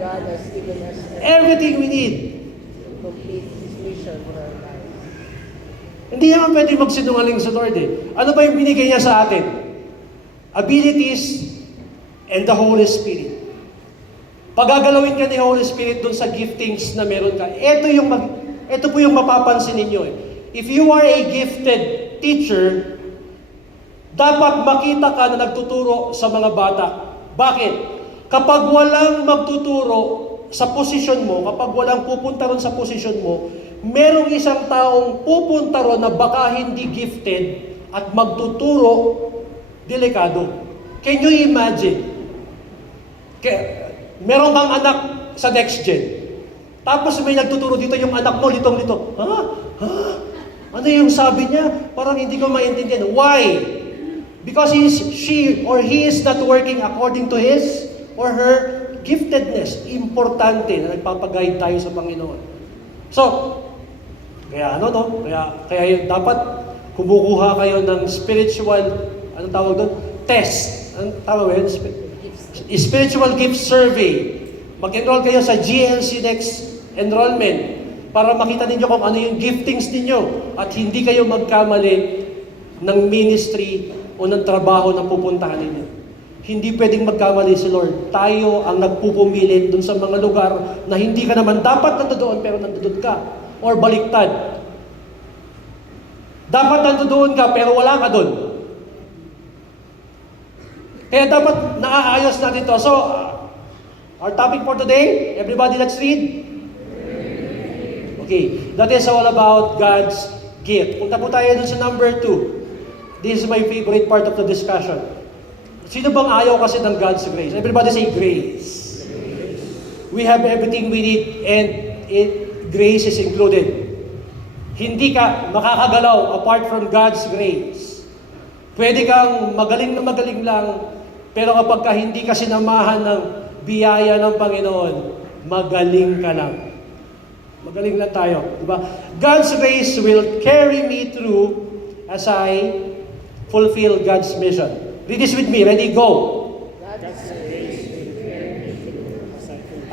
God has given us Everything we need. to complete His mission for our lives. Hindi naman pwede magsinungaling sa Lord eh. Ano ba yung binigay niya sa atin? Abilities and the Holy Spirit. Pagagalawin ka ni Holy Spirit dun sa giftings na meron ka. Ito po yung mapapansin ninyo eh. If you are a gifted teacher, dapat makita ka na nagtuturo sa mga bata. Bakit? Kapag walang magtuturo sa posisyon mo, kapag walang pupunta ron sa posisyon mo, merong isang taong pupunta ron na baka hindi gifted at magtuturo, delikado. Can you imagine? Meron kang anak sa next gen. Tapos may nagtuturo dito, yung anak mo, litong-lito. Ha? Ano yung sabi niya? Parang hindi ko maintindihan. Why? Because she or he is not working according to his or her giftedness. Importante na nagpapaguide tayo sa Panginoon. So, kaya kaya dapat kumukuha kayo ng spiritual, anong tawag doon? Test. Anong tawag yun? Spiritual gift survey. Mag-enroll kayo sa GLC next enrollment para makita ninyo kung ano yung giftings ninyo at hindi kayo magkamali ng ministry o ng trabaho na pupuntahan ninyo. Hindi pwedeng magkamali si Lord. Tayo ang nagpupumilit dun sa mga lugar na hindi ka naman dapat nandoon pero nandoon ka. Or baliktad. Dapat nandoon ka pero wala ka dun. Kaya dapat naaayos natin to. So, our topic for today, everybody let's read. Okay, that is all about God's gift. Punta po tayo dun sa number 2. This is my favorite part of the discussion. Sino bang ayaw kasi ng God's grace? Everybody say grace. We have everything we need and grace is included. Hindi ka makakagalaw apart from God's grace. Pwede kang magaling lang, pero kapag ka hindi ka sinamahan ng biyaya ng Panginoon, magaling ka lang. Magaling lang tayo. Diba? God's grace will carry me through as I fulfill God's mission. Read this with me. Ready? Go.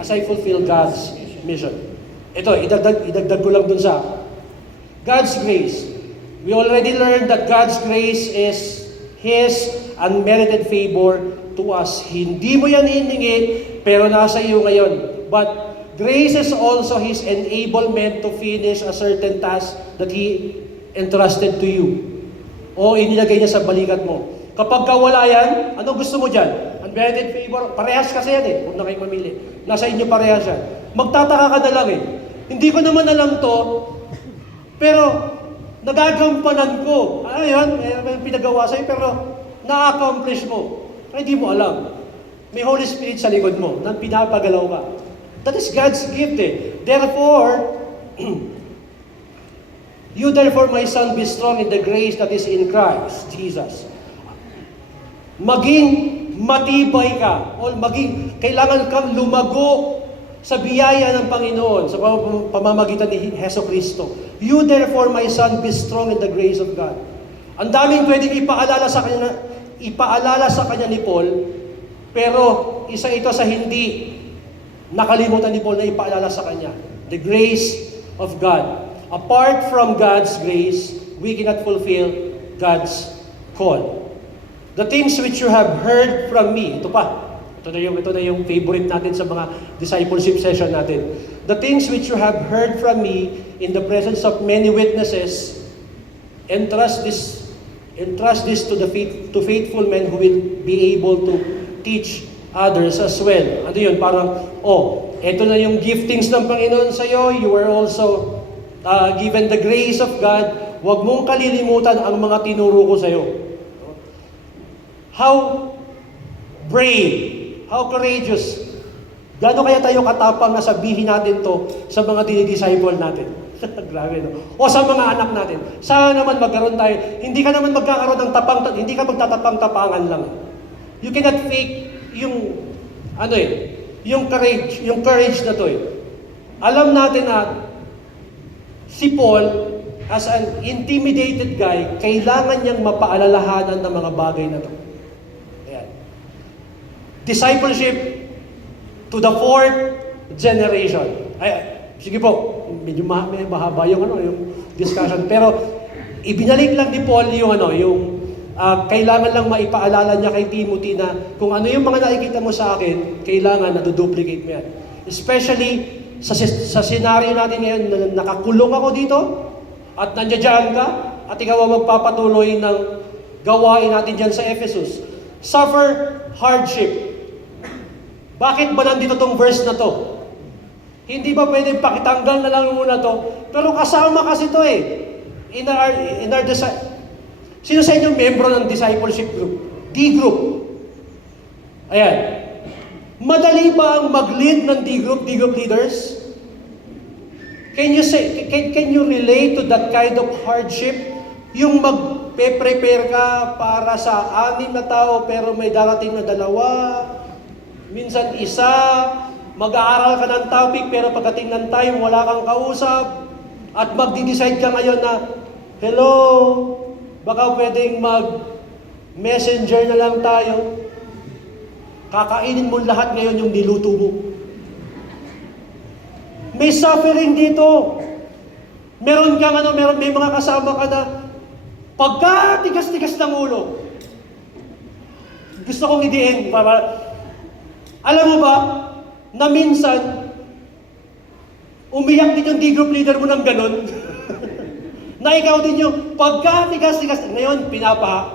As I fulfill God's mission. Ito, idagdag ko lang dun sa God's grace. We already learned that God's grace is His unmerited favor to us. Hindi mo yan hiningi, pero nasa iyo ngayon. But grace is also His enablement to finish a certain task that He entrusted to you. O inilagay niya sa balikat mo. Kapag wala yan, anong gusto mo dyan? Unmerited favor, parehas kasi yan eh. Huwag na kayo mamili. Nasa inyo parehas yan. Magtataka ka na lang eh. Hindi ko naman alam to, pero nagagampanan ko. Ano yun? May pinagawa sa'yo, pero na-accomplish mo. Kaya hindi mo alam. May Holy Spirit sa likod mo, nang pinapagalaw ka. That is God's gift eh. Therefore, you therefore, my son, be strong in the grace that is in Christ Jesus. Maging matibay ka, o kailangan kang lumago sa biyaya ng Panginoon, sa pamamagitan ni Heso Kristo. You therefore, my son, be strong in the grace of God. Ang daming pwedeng ipaalala sa kanya ni Paul, pero isa ito sa hindi nakalimutan ni Paul na ipaalala sa kanya. The grace of God. Apart from God's grace, we cannot fulfill God's call. The things which you have heard from me, ito na yung favorite natin sa mga discipleship session natin. The things which you have heard from me in the presence of many witnesses, entrust this to faithful men who will be able to teach others as well. Ano yun? Parang, ito na yung giftings ng Panginoon sa'yo. You are also given the grace of God. Huwag mong kalilimutan ang mga tinuro ko sa'yo. How brave, how courageous. Gano'n kaya tayo katapang na sabihin natin to sa mga dinidisciple natin? Grabe, no? O sa mga anak natin, sana naman magkaroon tayo, hindi ka naman magkakaroon ng hindi ka magtatapang-tapangan lang. You cannot fake yung, yung courage na to eh. Alam natin na si Paul, as an intimidated guy, kailangan niyang mapaalalahanan ng mga bagay na to. Ayan. Discipleship to the fourth generation. Sige po, medyo mahaba yung discussion, pero ibinalik lang ni Paul yung kailangan lang maipaalala niya kay Timothy na kung ano yung mga nakikita mo sa akin, kailangan na duplicate mo yan. Especially sa senaryo natin ngayon na nakakulong ako dito at nandiyan ka at ikaw ang magpapatuloy ng gawain natin dyan sa Ephesus. Suffer hardship. Bakit ba nandito tong verse na to? Hindi ba pwedeng pakitanggal na lang muna to? Pero kasama kasi to eh. In our sino sa inyo membro ng discipleship group? D group. Ayan. Madali ba ang mag-lead ng D group leaders? Can you relate to that kind of hardship? Yung magpe-prepare ka para sa 6 na tao pero may darating na 2, minsan 1, mag-aaral ka ng topic pero pagdating ng time wala kang kausap at magdi-decide ka ngayon na, hello, baka pwedeng mag-messenger na lang tayo. Kakainin mo lahat ngayon yung niluto mo. May suffering dito. Meron kang may mga kasama ka na pagka-tigas-tigas ng ulo. Gusto kong idiin. Alam mo ba, na minsan, umiyak din yung D-group leader mo ng ganun. Na ikaw din yung pagka-tigas-tigas. Ngayon,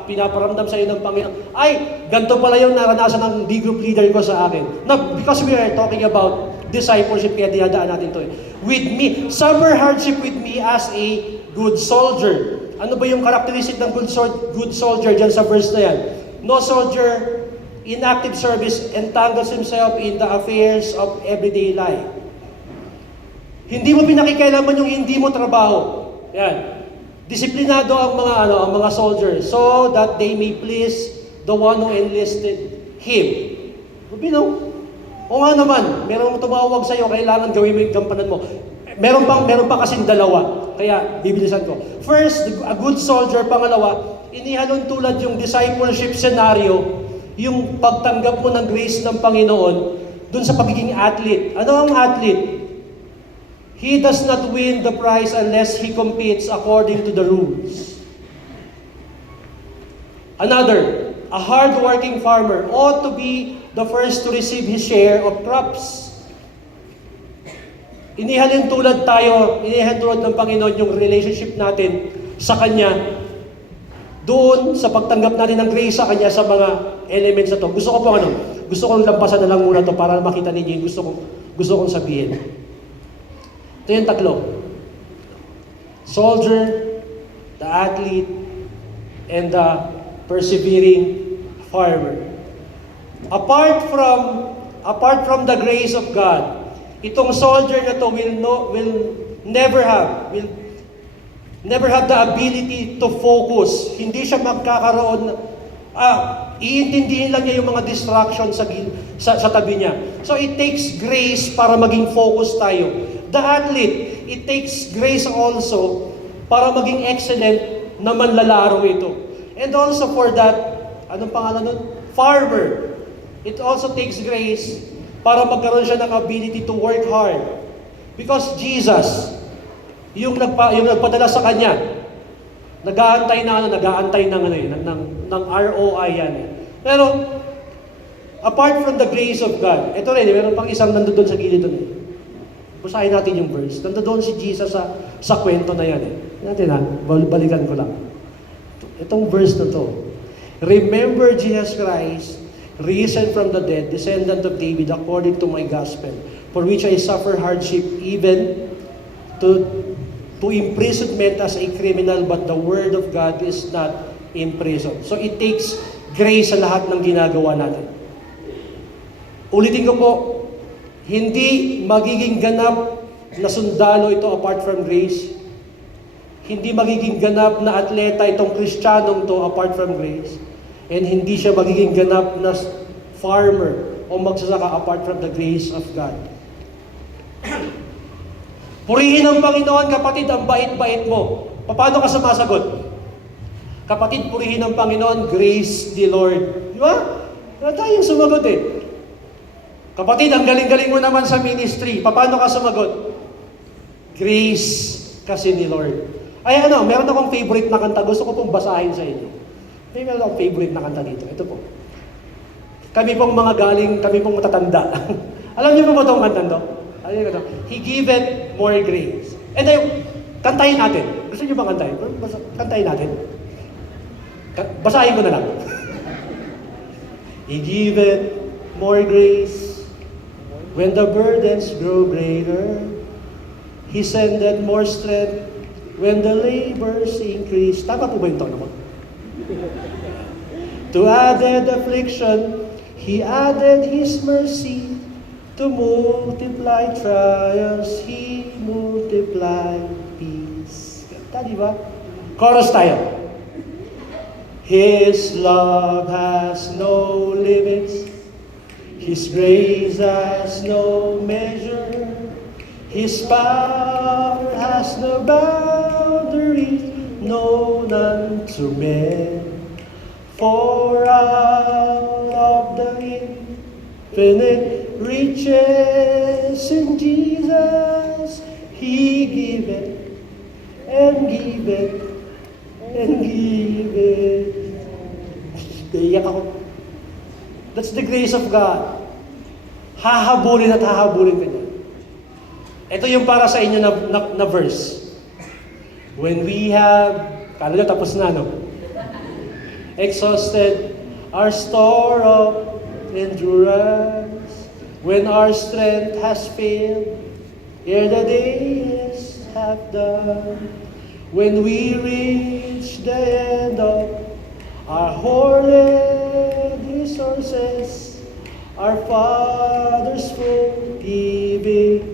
pinaparamdam sa iyo ng Panginoon. Ay, ganito pala yung naranasan ng D-group leader ko sa akin. Now, because we are talking about discipleship, kaya dinadaan natin ito eh. With me, suffer hardship with me as a good soldier. Ano ba yung characteristic ng good soldier dyan sa verse na yan? No soldier in active service entangles himself in the affairs of everyday life. Hindi mo pinakikialaman yung hindi mo trabaho. Yan. Disiplinado ang mga soldiers so that they may please the one who enlisted him. O nga naman, merong tumawag sa iyo, kailangan gawin mo yung gampanan mo. Meron pa kasing 2, kaya bibilisan ko. First, a good soldier. Pangalawa, inihalon tulad yung discipleship scenario, yung pagtanggap mo ng grace ng Panginoon dun sa pagiging athlete. Ano ang athlete? He does not win the prize unless he competes according to the rules. Another, a hard-working farmer ought to be the first to receive his share of crops. Inihalin tulad ng Panginoon yung relationship natin sa Kanya doon sa pagtanggap natin ng grace sa Kanya sa mga elements na to. Gusto kong lampasan na lang muna to para makita ninyo yung gusto kong sabihin. Ito yung 3. Soldier, the athlete, and the persevering farmer. Apart from the grace of God, itong soldier na to will never have the ability to focus. Hindi siya magkakaroon iintindihin lang niya yung mga distractions sa tabi niya. So it takes grace para maging focus tayo. The athlete, it takes grace also para maging excellent na manlalaro ito. And also for that, anong pangalan nun? Farmer. It also takes grace para magkaroon siya ng ability to work hard. Because Jesus, yung nagpadala sa kanya, nag-aantay ng ROI yan eh. Pero, apart from the grace of God, ito rin, meron pang isang nandoon sa gilid doon eh. Basahin natin yung verse. Nandoon si Jesus sa kwento na yan eh. Balikan ko lang. Itong verse na to. Remember Jesus Christ, risen from the dead, descendant of David, according to my gospel, for which I suffer hardship, even to imprisonment as a criminal, but the word of God is not imprisoned. So it takes grace sa lahat ng ginagawa natin. Ulitin ko po, hindi magiging ganap na sundalo ito apart from grace. Hindi magiging ganap na atleta itong Kristiyanong to apart from grace. And hindi siya magiging ganap na farmer o magsasaka apart from the grace of God. Purihin ang Panginoon, kapatid, ang bait-bait mo. Paano ka sumasagot? Kapatid, purihin ang Panginoon, grace the Lord. Di ba? Wala tayong sumagot eh. Kapatid, ang galing-galing mo naman sa ministry. Paano ka sumagot? Grace kasi ni Lord. Ay meron akong favorite na kanta. Gusto ko pong basahin sa inyo. Meron akong favorite na kanta dito. Ito po. Kami pong matatanda. Alam niyo po ba itong kanta to? He giveth more grace. And then, kantahin natin. Gusto niyo ba kantahin? Kantahin natin. Basahin ko na lang. He giveth more grace when the burdens grow greater. He sendeth more strength when the labors increase. Tama po ba yung tono mo? To added affliction, He added His mercy. To multiply trials, He multiplied peace. Kanta, di ba? Chorus tayo. His love has no limits. His grace has no measure. His power has no boundaries known unto men. For out of the infinite riches in Jesus, He giveth and giveth and giveth. Iyak ako. That's the grace of God. Hahabulin at hahabulin ka niya. Ito yung para sa inyo na verse. When we have, kala nyo tapos na, no? Exhausted our store of endurance, when our strength has failed, ere the day is half done, when we reach the end of our hoarded resources, our Father's full giving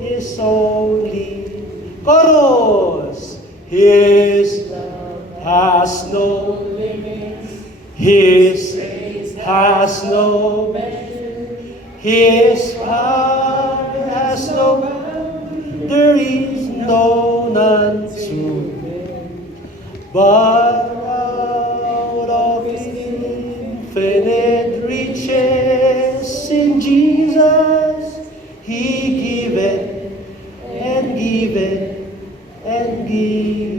is only chorus. His love has no limits. His grace has no measure. His power has no bound. There is no none to men. But out of His infinite riches in Jesus, He giveth and giveth and giveth.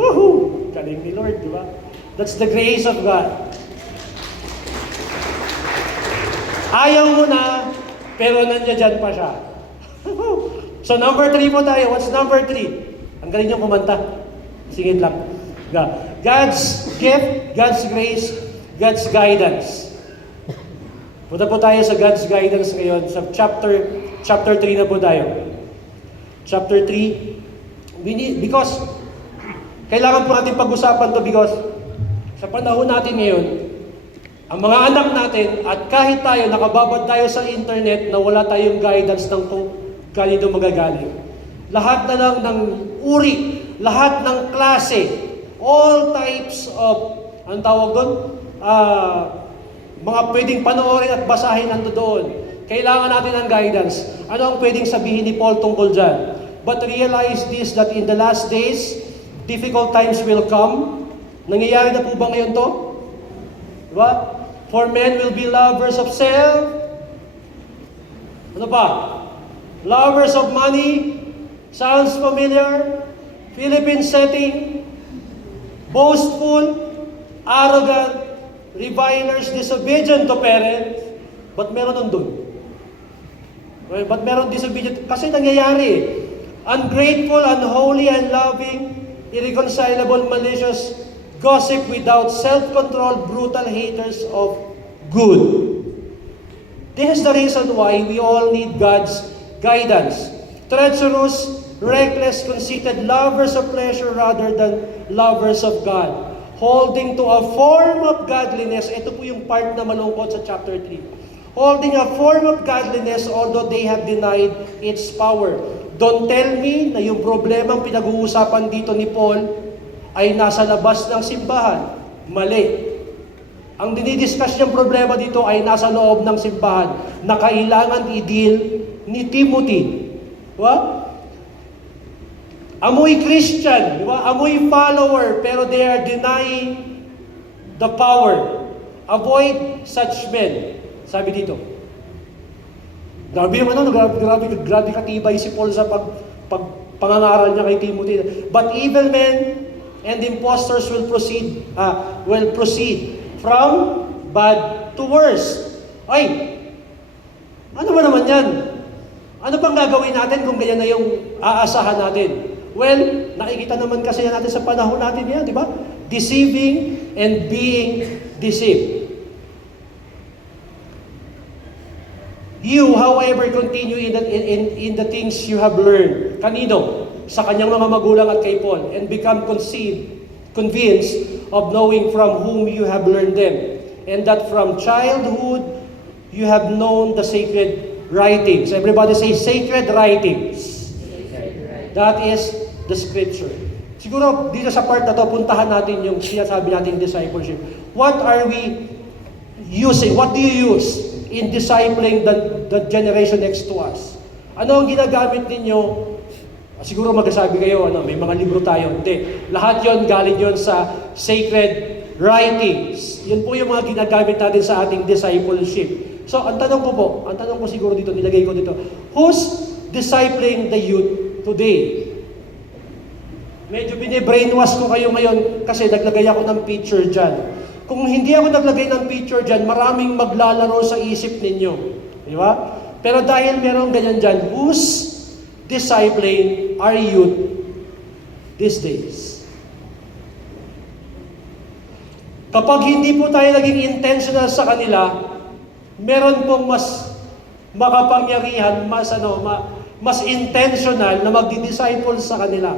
Woohoo! Galing ni Lord, di ba? That's the grace of God. Ayaw mo na, pero nandiyan pa siya. So number 3 po tayo. What's number 3? Ang galing niyong kumanta. Singit lang. God's gift, God's grace, God's guidance. Punta po tayo sa God's guidance ngayon. Sa chapter 3 na po tayo. Chapter 3. Because kailangan po natin pag-usapan to because sa panahon natin ngayon, ang mga anak natin at kahit tayo, nakababad tayo sa internet na wala tayong guidance ng kanino magagaling. Lahat na lang ng uri, lahat ng klase, all types of, anong tawag doon? Mga pwedeng panoorin at basahin nando doon. Kailangan natin ng guidance. Ano ang pwedeng sabihin ni Paul tungkol dyan? But realize this, that in the last days, difficult times will come. Nangyayari na po ba ngayon to? Diba? For men will be lovers of self. Ano pa? Lovers of money. Sounds familiar? Philippine setting. Boastful. Arrogant. Revilers. Disobedient to parents. Ba't meron nun dun? Ba't meron disobedient? Kasi nangyayari. Ungrateful, unholy, unloving, irreconcilable, malicious, gossip without self-control, brutal haters of good. This is the reason why we all need God's guidance. Treacherous, reckless, conceited, lovers of pleasure rather than lovers of God. Holding to a form of godliness. Ito po yung part na malungkot sa chapter 3. holding a form of godliness although they have denied its power. Don't tell me na yung problemang pinag-uusapan dito ni Paul ay nasa labas ng simbahan. Mali. Ang dinidiscuss niyang problema dito ay nasa loob ng simbahan na kailangan i-deal ni Timothy. Diba? Amoy Christian, diba? Amoy follower, pero they are denying the power. Avoid such men. Sabi dito. Grabe yung grabe katibay si Paul sa pangangaral niya kay Timothy. But evil men and impostors will proceed from bad to worse. Ay, ano ba naman yan? Ano pang gagawin natin kung ganyan na yung aasahan natin? Well, nakikita naman kasi natin sa panahon natin yan, di ba? Deceiving and being deceived. You, however, continue in the things you have learned. Kanino? Sa kanyang mga magulang at kay Paul. And become convinced of knowing from whom you have learned them. And that from childhood, you have known the sacred writings. Everybody say, sacred writings. That is the scripture. Siguro, dito sa part na to, puntahan natin yung sinasabi natin discipleship. What are we using? What do you use in discipling the generation next to us? Ano ang ginagamit ninyo? Siguro magsasabi kayo, may mga libro tayo. Hindi. Lahat yon galing yon sa sacred writings. Yun po yung mga ginagamit natin sa ating discipleship. So, ang tanong ko siguro dito, nilagay ko dito, who's discipling the youth today? Medyo bine-brainwash ko kayo ngayon kasi naglagay ako ng picture dyan. Kung hindi ako naglagay ng picture dyan, maraming maglalaro sa isip ninyo. Di ba? Pero dahil merong ganyan dyan, who's discipling our youth these days? Kapag hindi po tayo naging intentional sa kanila, meron pong mas makapangyarihan, mas intentional na magdi-disciple sa kanila.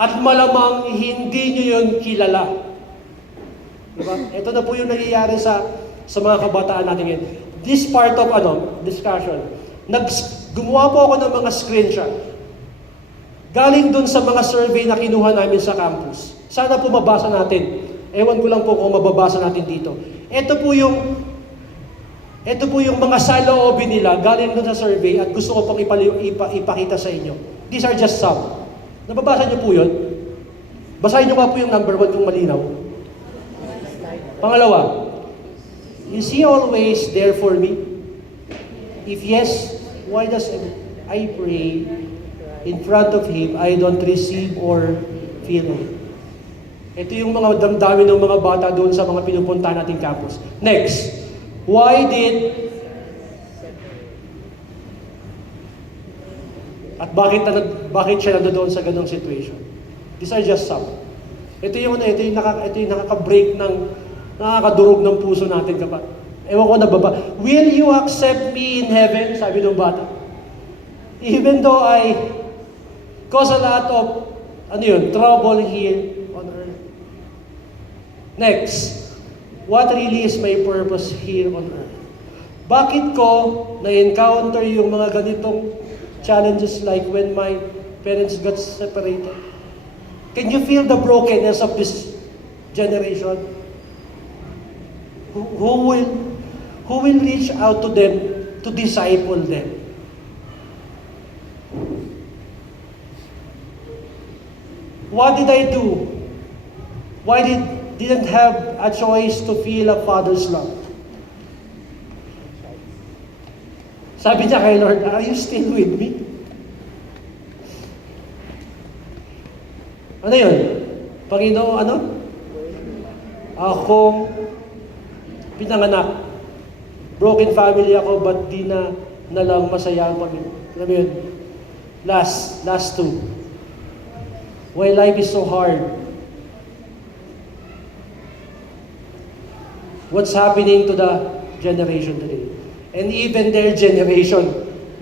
At malamang hindi nyo yun kilala. Diba? Ito na po yung nangyayari sa mga kabataan natin ngayon. This part of discussion, gumawa po ako ng mga screenshot. Galing dun sa mga survey na kinuha namin sa campus. Sana po mabasa natin. Ewan ko lang po kung mababasa natin dito. Ito po yung mga saloobin nila galing dun sa survey at gusto ko pang ipakita sa inyo. These are just some. Nababasa niyo po yun? Basahin niyo nga po yung number 1 kung malinaw. Pangalawa, is He always there for me? If yes, why does I pray in front of Him, I don't receive or feel it? Ito yung mga damdamin ng mga bata doon sa mga pinupunta nating campus. Next, bakit siya nandoon sa ganong situation? These are just some. Ito yung nakaka-break nakakadurog ng puso natin kapag. Ewan ko nababa. Will you accept me in heaven? Sabi ng bata. Even though I cause a lot of trouble here on earth. Next, what really is my purpose here on earth? Bakit ko na-encounter yung mga ganitong challenges like when my parents got separated? Can you feel the brokenness of this generation? Who will reach out to them to disciple them? What did I do? Why didn't have a choice to feel a father's love? Sabi niya kay Lord, are you still with me? Ano yun? Panginoon, Akong pinanganak. Broken family ako, but di na lang masaya ang Panginoon. Alam mo yun? Last two. Why life is so hard? What's happening to the generation today? And even their generation,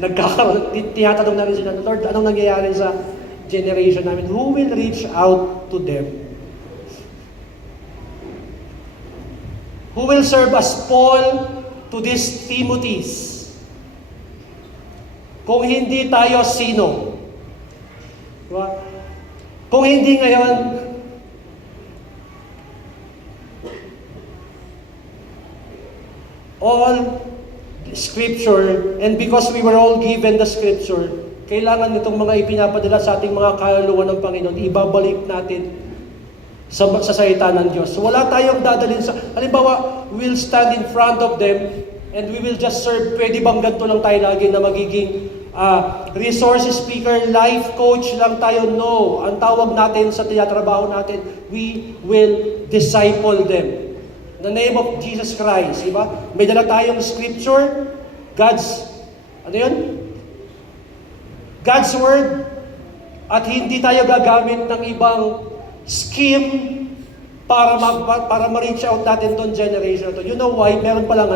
tinatanong namin sila, Lord, anong nangyayari sa generation namin? Who will reach out to them? Who will serve as Paul to these Timothys. Kung hindi tayo, sino? Diba? Kung hindi ngayon, all Scripture, and because we were all given the Scripture, kailangan nitong mga ipinapadala sa ating mga kaluluwa ng Panginoon, ibabalik natin sa salita ng Diyos. So wala tayong dadalhin sa, halimbawa, we'll stand in front of them and we will just serve. Pwede bang ganito lang tayo lagi na magiging resource speaker, life coach lang tayo? No. Ang tawag natin sa tinatrabaho natin, we will disciple them. In the name of Jesus Christ, diba? May dala tayong scripture, God's, ano yun? God's Word, at hindi tayo gagamit ng ibang scheme para ma-reach out natin tong generation to. You know why? Meron palang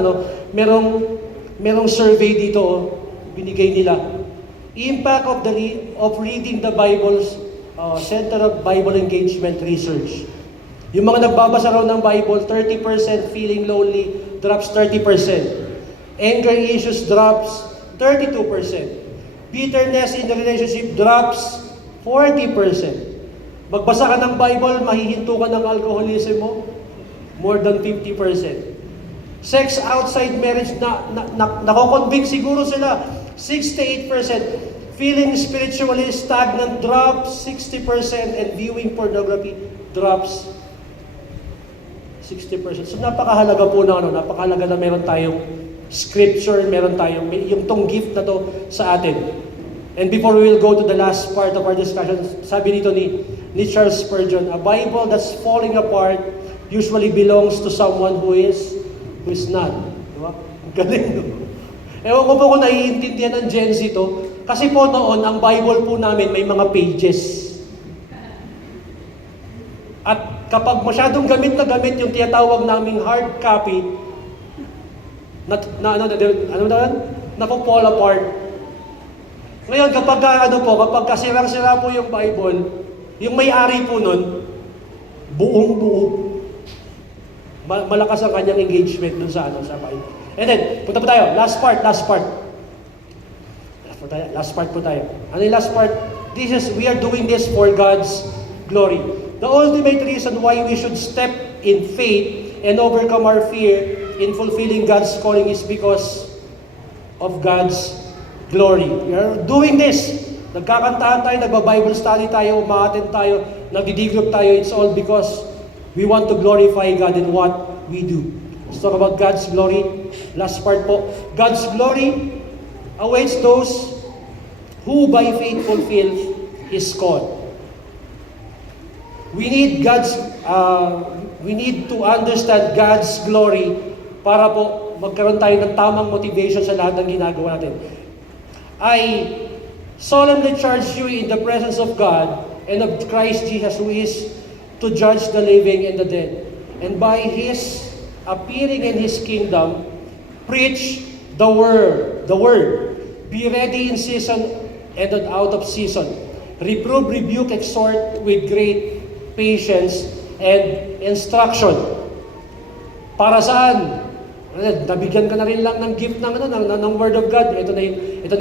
merong survey dito, binigay nila. Impact of reading the Bible's Center of Bible Engagement Research. Yung mga nagbabasa raw ng Bible, 30% feeling lonely, drops 30%. Anger issues drops 32%. Bitterness in the relationship drops 40%. Magbasa ka ng Bible, mahihinto ka ng alcoholism mo, more than 50%. Sex outside marriage, nako-convict siguro sila, 68%. Feeling spiritually stagnant drops 60%, and viewing pornography drops 60%. So napakahalaga po napakahalaga na meron tayong scripture, meron tayong yung tong gift na to sa atin. And before we will go to the last part of our discussion, sabi nito ni Charles Spurgeon, a Bible that's falling apart usually belongs to someone who is not. Diba? Galing, no? Ewan ko po kung naiintindihan ng Gen Z to, kasi po noon, ang Bible po namin may mga pages. At kapag masyadong gamit na gamit yung tinatawag naming hard copy, fall apart. Ngayon, kapag kasirang-sira po yung Bible, yung may-ari po nun, buong-buo. Malakas ang kanyang engagement dun sa Bible. And then, punta po tayo. Last part po tayo. Ano yung last part? We are doing this for God's glory. The ultimate reason why we should step in faith and overcome our fear in fulfilling God's calling is because of God's glory. We are doing this. Nagkakantahan tayo, nagba-Bible study tayo, umaattend tayo, nagdi-group tayo. It's all because we want to glorify God in what we do. Let's talk about God's glory. Last part po. God's glory awaits those who by faith fulfill His call. We need to understand God's glory para po magkaroon tayo ng tamang motivation sa lahat ng ginagawa natin. I solemnly charge you in the presence of God and of Christ Jesus, who is to judge the living and the dead. And by His appearing in His kingdom, preach the word. Be ready in season and out of season. Reprove, rebuke, exhort with great patience and instruction. Para saan? Nabigyan ka na rin lang ng gift ng Word of God. Ito na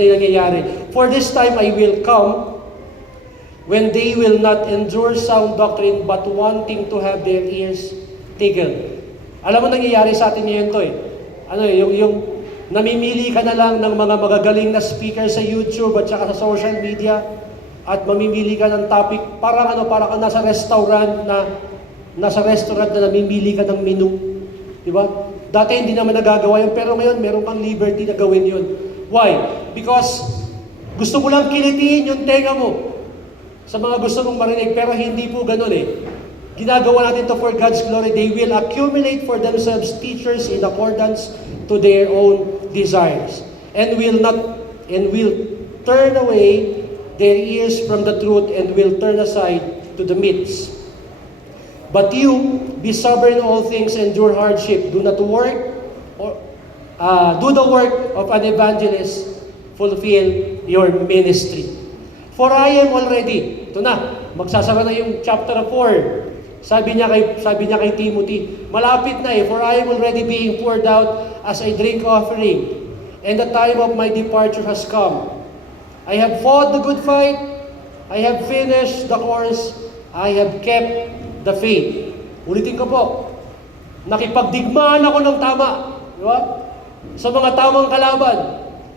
yung nangyayari. For this time I will come when they will not endure sound doctrine but wanting to have their ears tickled. Alam mo nangyayari sa atin ngayon to yung namimili ka na lang ng mga magagaling na speaker sa YouTube at saka sa social media at mamimili ka ng topic parang ka nasa restaurant na namimili ka ng menu. Diba? Dati hindi naman nagagawa yun, pero ngayon meron kang liberty na gawin yun. Why? Because gusto mo lang kilitiin yung tenga mo sa mga gusto mong marinig, pero hindi po ganun Ginagawa natin to for God's glory. They will accumulate for themselves teachers in accordance to their own desires, and will turn away their ears from the truth and will turn aside to the myths. But you, be sober in all things, endure hardship. Do the work of an evangelist, fulfill your ministry. For I am already, ito na, magsasara na yung chapter 4. Sabi niya kay Timothy, malapit na for I am already being poured out as a drink offering, and the time of my departure has come. I have fought the good fight, I have finished the course, I have kept the faith. Ulitin ko po, nakipagdigmaan ako ng tama. Di ba? Sa mga tamang kalaban.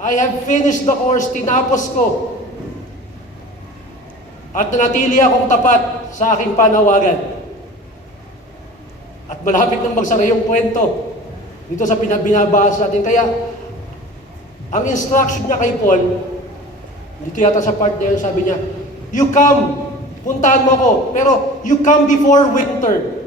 I have finished the course, tinapos ko. At nanatili akong tapat sa aking panawagan. At malapit nang magsara yung kwento dito sa binabasa natin. Kaya, ang instruction niya kay Paul, dito yata sa part na yun, sabi niya, you come, puntahan mo ko, pero you come before winter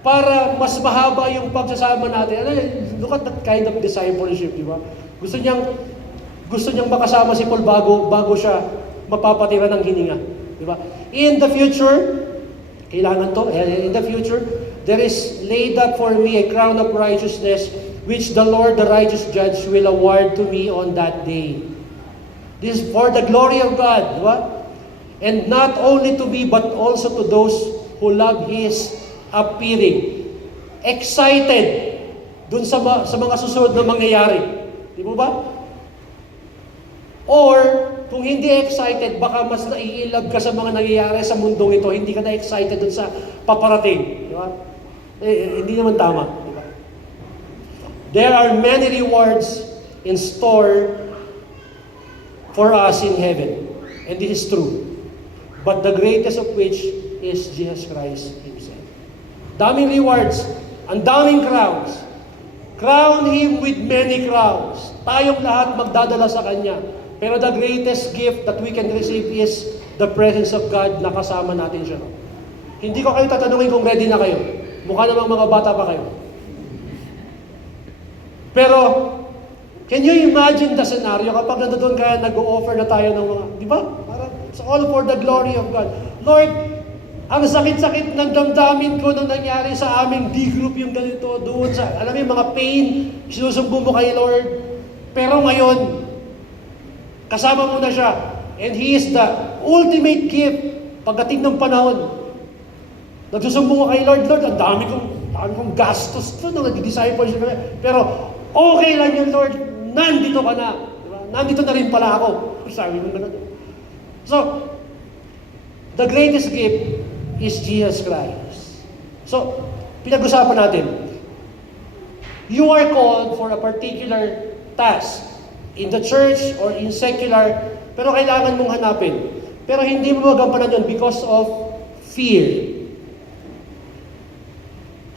para mas mahaba yung pagsasama natin. Look at that kind of discipleship, di ba? Gusto niyang makasama si Paul bago siya mapapatira ng hininga. Di ba? In the future, kailangan to, in the future, there is laid up for me a crown of righteousness, which the Lord, the righteous judge, will award to me on that day. This is for the glory of God, di ba? And not only to me, but also to those who love His appearing. Excited dun sa mga susunod na mangyayari. Di ba ba? Or, kung hindi excited, baka mas naiilab ka sa mga nangyayari sa mundong ito, hindi ka na excited dun sa paparating. Di ba? Hindi naman tama. Di ba? There are many rewards in store for us in heaven. And this is true. But the greatest of which is Jesus Christ Himself. Daming rewards, ang daming crowns. Crown Him with many crowns. Tayong lahat magdadala sa Kanya. Pero the greatest gift that we can receive is the presence of God na kasama natin siya. Hindi ko kayo tatanungin kung ready na kayo. Mukha namang mga bata pa kayo. Pero, can you imagine the scenario kapag nandoon kaya nag-o-offer na tayo ng mga, di ba? Parang, it's all for the glory of God. Lord, ang sakit-sakit ng damdamin ko nang nangyari sa aming D-group yung ganito, doon sa, alam mo yung mga pain, sinusumbong mo kay Lord. Pero ngayon, kasama mo na siya. And He is the ultimate gift pagdating ng panahon. Nagsusumbong ko kay Lord, ang dami kong gastos to nung nag-disciple siya. Pero okay lang yun, Lord, nandito ka na. Diba? Nandito na rin pala ako. Sabi mo na. So, the greatest gift is Jesus Christ. So, pinag-usapan natin. You are called for a particular task in the church or in secular, pero kailangan mong hanapin. Pero hindi mo magampanan yun because of fear.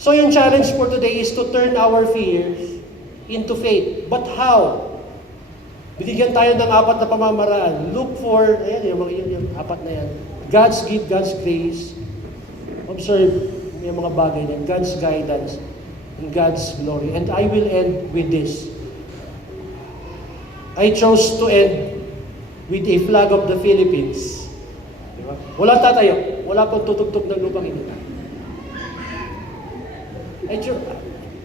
So yung challenge for today is to turn our fears into faith. But how? Binigyan tayo ng 4 na pamamaraan. Look for, ayan, yung 4 na yan. God's gift, God's grace. Observe yung mga bagay na God's guidance and God's glory. And I will end with this. I chose to end with a flag of the Philippines. Diba? Wala tatayo. Wala pang tutugtog ng lupang ito.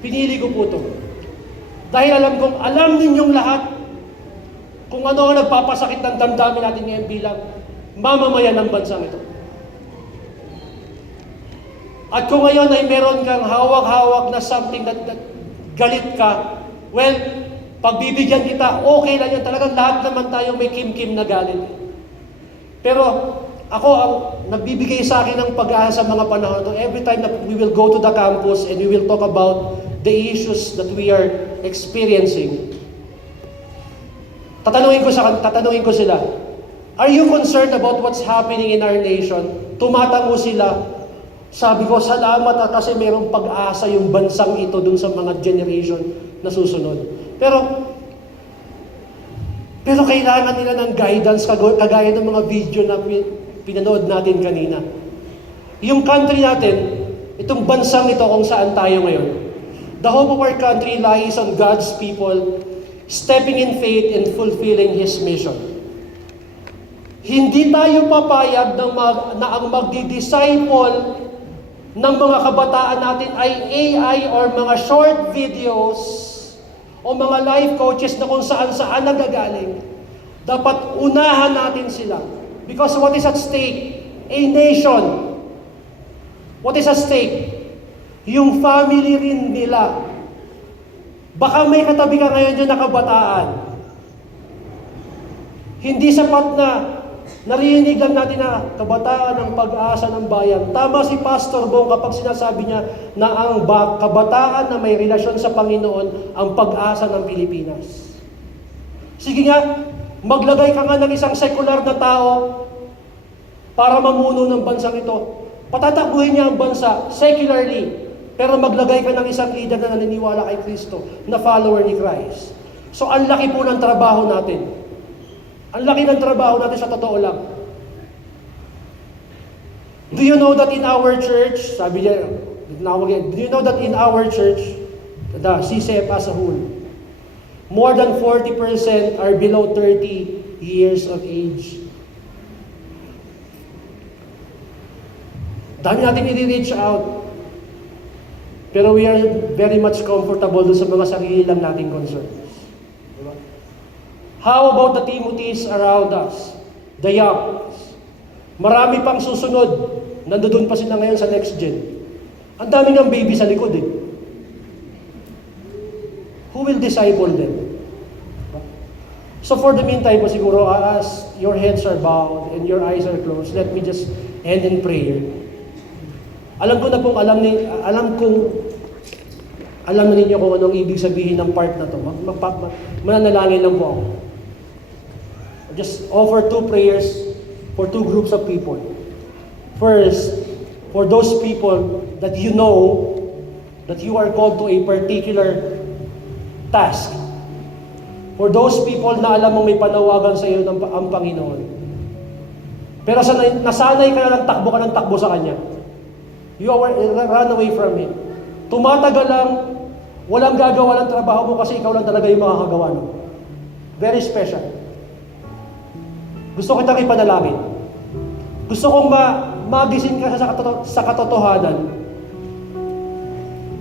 Pinili ko po ito. Dahil alam ninyong lahat kung ano ang nagpapasakit ng damdamin natin ngayon bilang mamamayan ng bansang ito. At kung ngayon ay meron kang hawak-hawak na something that galit ka, well, pagbibigyan kita, okay lang yan. Talagang lahat naman tayo may kim-kim na galit. Pero ako ang nagbibigay sa akin ng pag-asa sa mga panahon ito. Every time that we will go to the campus and we will talk about the issues that we are experiencing, tatanungin ko sila, are you concerned about what's happening in our nation? Tumatango sila. Sabi ko, salamat kasi mayroong pag-asa yung bansang ito dun sa mga generation na susunod. Pero kailangan nila ng guidance kagaya ng mga video na pinanood natin kanina. Yung country natin, itong bansang ito kung saan tayo ngayon, the hope of our country lies on God's people stepping in faith and fulfilling His mission. Hindi tayo papayag na ang magdi-disciple ng mga kabataan natin ay AI or mga short videos o mga life coaches na kung saan-saan nagagaling. Dapat unahan natin sila. Because what is at stake? A nation. What is at stake? Yung family rin nila. Baka may katabi ka ngayon dyan na kabataan. Hindi sapat na narinig lang natin na kabataan ang pag-asa ng bayan. Tama si Pastor Bong kapag sinasabi niya na ang kabataan na may relasyon sa Panginoon ang pag-asa ng Pilipinas. Sige nga, maglagay ka nga ng isang sekular na tao para mamuno ng bansang ito. Patatakbuhin niya ang bansa secularly, pero maglagay ka ng isang leader na naniniwala kay Kristo, na follower ni Christ. So, ang laki po ng trabaho natin. Ang laki ng trabaho natin sa totoo lang. Do you know that in our church, sabi niya, do you know that in our church, the CCF as a whole, more than 40% are below 30 years of age. Dami natin i-reach out. Pero we are very much comfortable doon sa mga sarili lang nating concerns. Diba? How about the Timothys around us? The young. Marami pang susunod. Nandoon pa sila ngayon sa next gen. Ang dami ng baby sa likod eh. Who will disciple them? So for the meantime po siguro, as your heads are bowed and your eyes are closed, let me just end in prayer. Alam ko na pong alam na ninyo kung anong ibig sabihin ng part na to. Mananalangin lang po ako. Just offer two prayers for two groups of people. First, for those people that you know that you are called to a particular task. For those people na alam mo may panawagan sa iyo ang Panginoon. Pero nasanay ka na ng takbo sa Kanya. You run away from Him. Tumatagal lang, walang gagawa ng trabaho mo kasi ikaw lang talaga yung makakagawa nun. Very special. Gusto kitang ipanalangin. Gusto kong magising ka sa katotohanan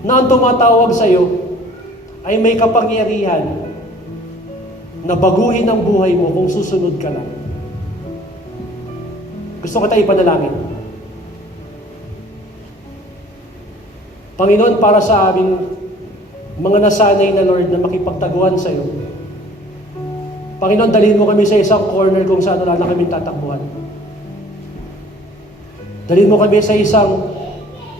na ang tumatawag sa iyo ay may kapangyarihan na baguhin ang buhay mo kung susunod ka lang. Gusto kita ipanalangin. Panginoon, para sa aming mga nasanay na Lord na makipagtaguan sa iyo, Panginoon, dalhin mo kami sa isang corner kung saan wala na kami tatakbuhan. Dalhin mo kami sa isang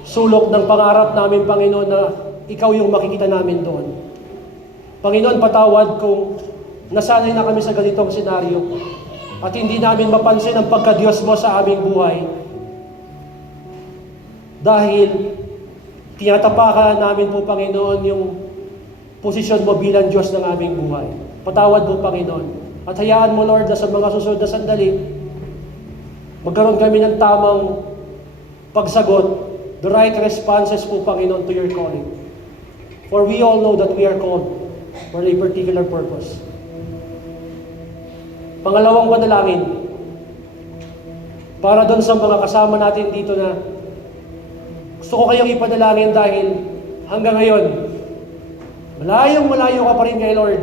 sulok ng pangarap namin, Panginoon, na ikaw yung makikita namin doon. Panginoon, patawad kung nasanay na kami sa ganitong senaryo at hindi namin mapansin ang pagka-Diyos mo sa aming buhay dahil tinatapakan namin po, Panginoon, yung posisyon mo bilang Diyos ng aming buhay. Patawad po, Panginoon. At hayaan mo, Lord, na sa mga susunod na sandali, magkaroon kami ng tamang pagsagot, the right responses po, Panginoon, to your calling. For we all know that we are called for a particular purpose. Pangalawang panalangin, para doon sa mga kasama natin dito na gusto ko kayong ipanalangin dahil hanggang ngayon, malayo ka pa rin kay Lord.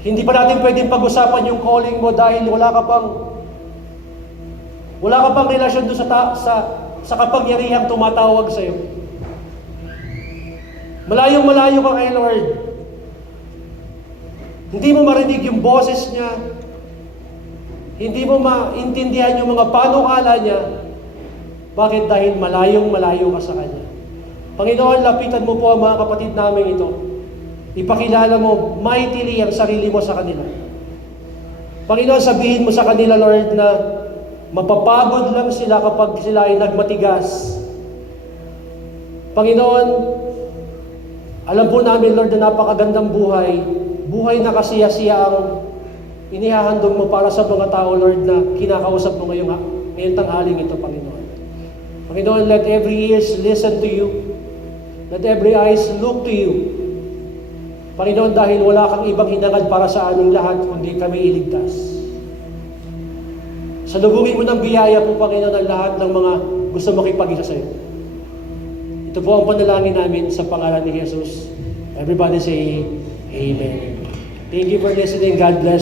Hindi pa natin pwedeng pag-usapan yung calling mo dahil wala ka pang relasyon doon sa kapangyarihang tumatawag sa iyo. Malayo ka kay Lord. Hindi mo marinig yung boses niya. Hindi mo maintindihan yung mga panukala niya. Bakit? Dahil malayo ka sa Kanya. Panginoon, lapitan mo po ang mga kapatid namin ito. Ipakilala mo mightily ang sarili mo sa kanila. Panginoon, sabihin mo sa kanila, Lord, na mapapagod lang sila kapag sila ay nagmatigas. Panginoon, alam po namin, Lord, na napakagandang buhay. Buhay na kasiya-siya ang inihahandog mo para sa mga tao, Lord, na kinakausap mo ngayong tanghaling ito, Panginoon. Panginoon, let every ears listen to you. Let every eyes look to you. Panginoon, dahil wala kang ibang hinangad para sa aming lahat, kundi kami iligtas. Salubungin mo ng biyaya po, Panginoon, ang lahat ng mga gusto makipag-isa sa iyo. Ito po ang panalangin namin sa pangalan ni Jesus. Everybody say, Amen. Thank you for listening. God bless.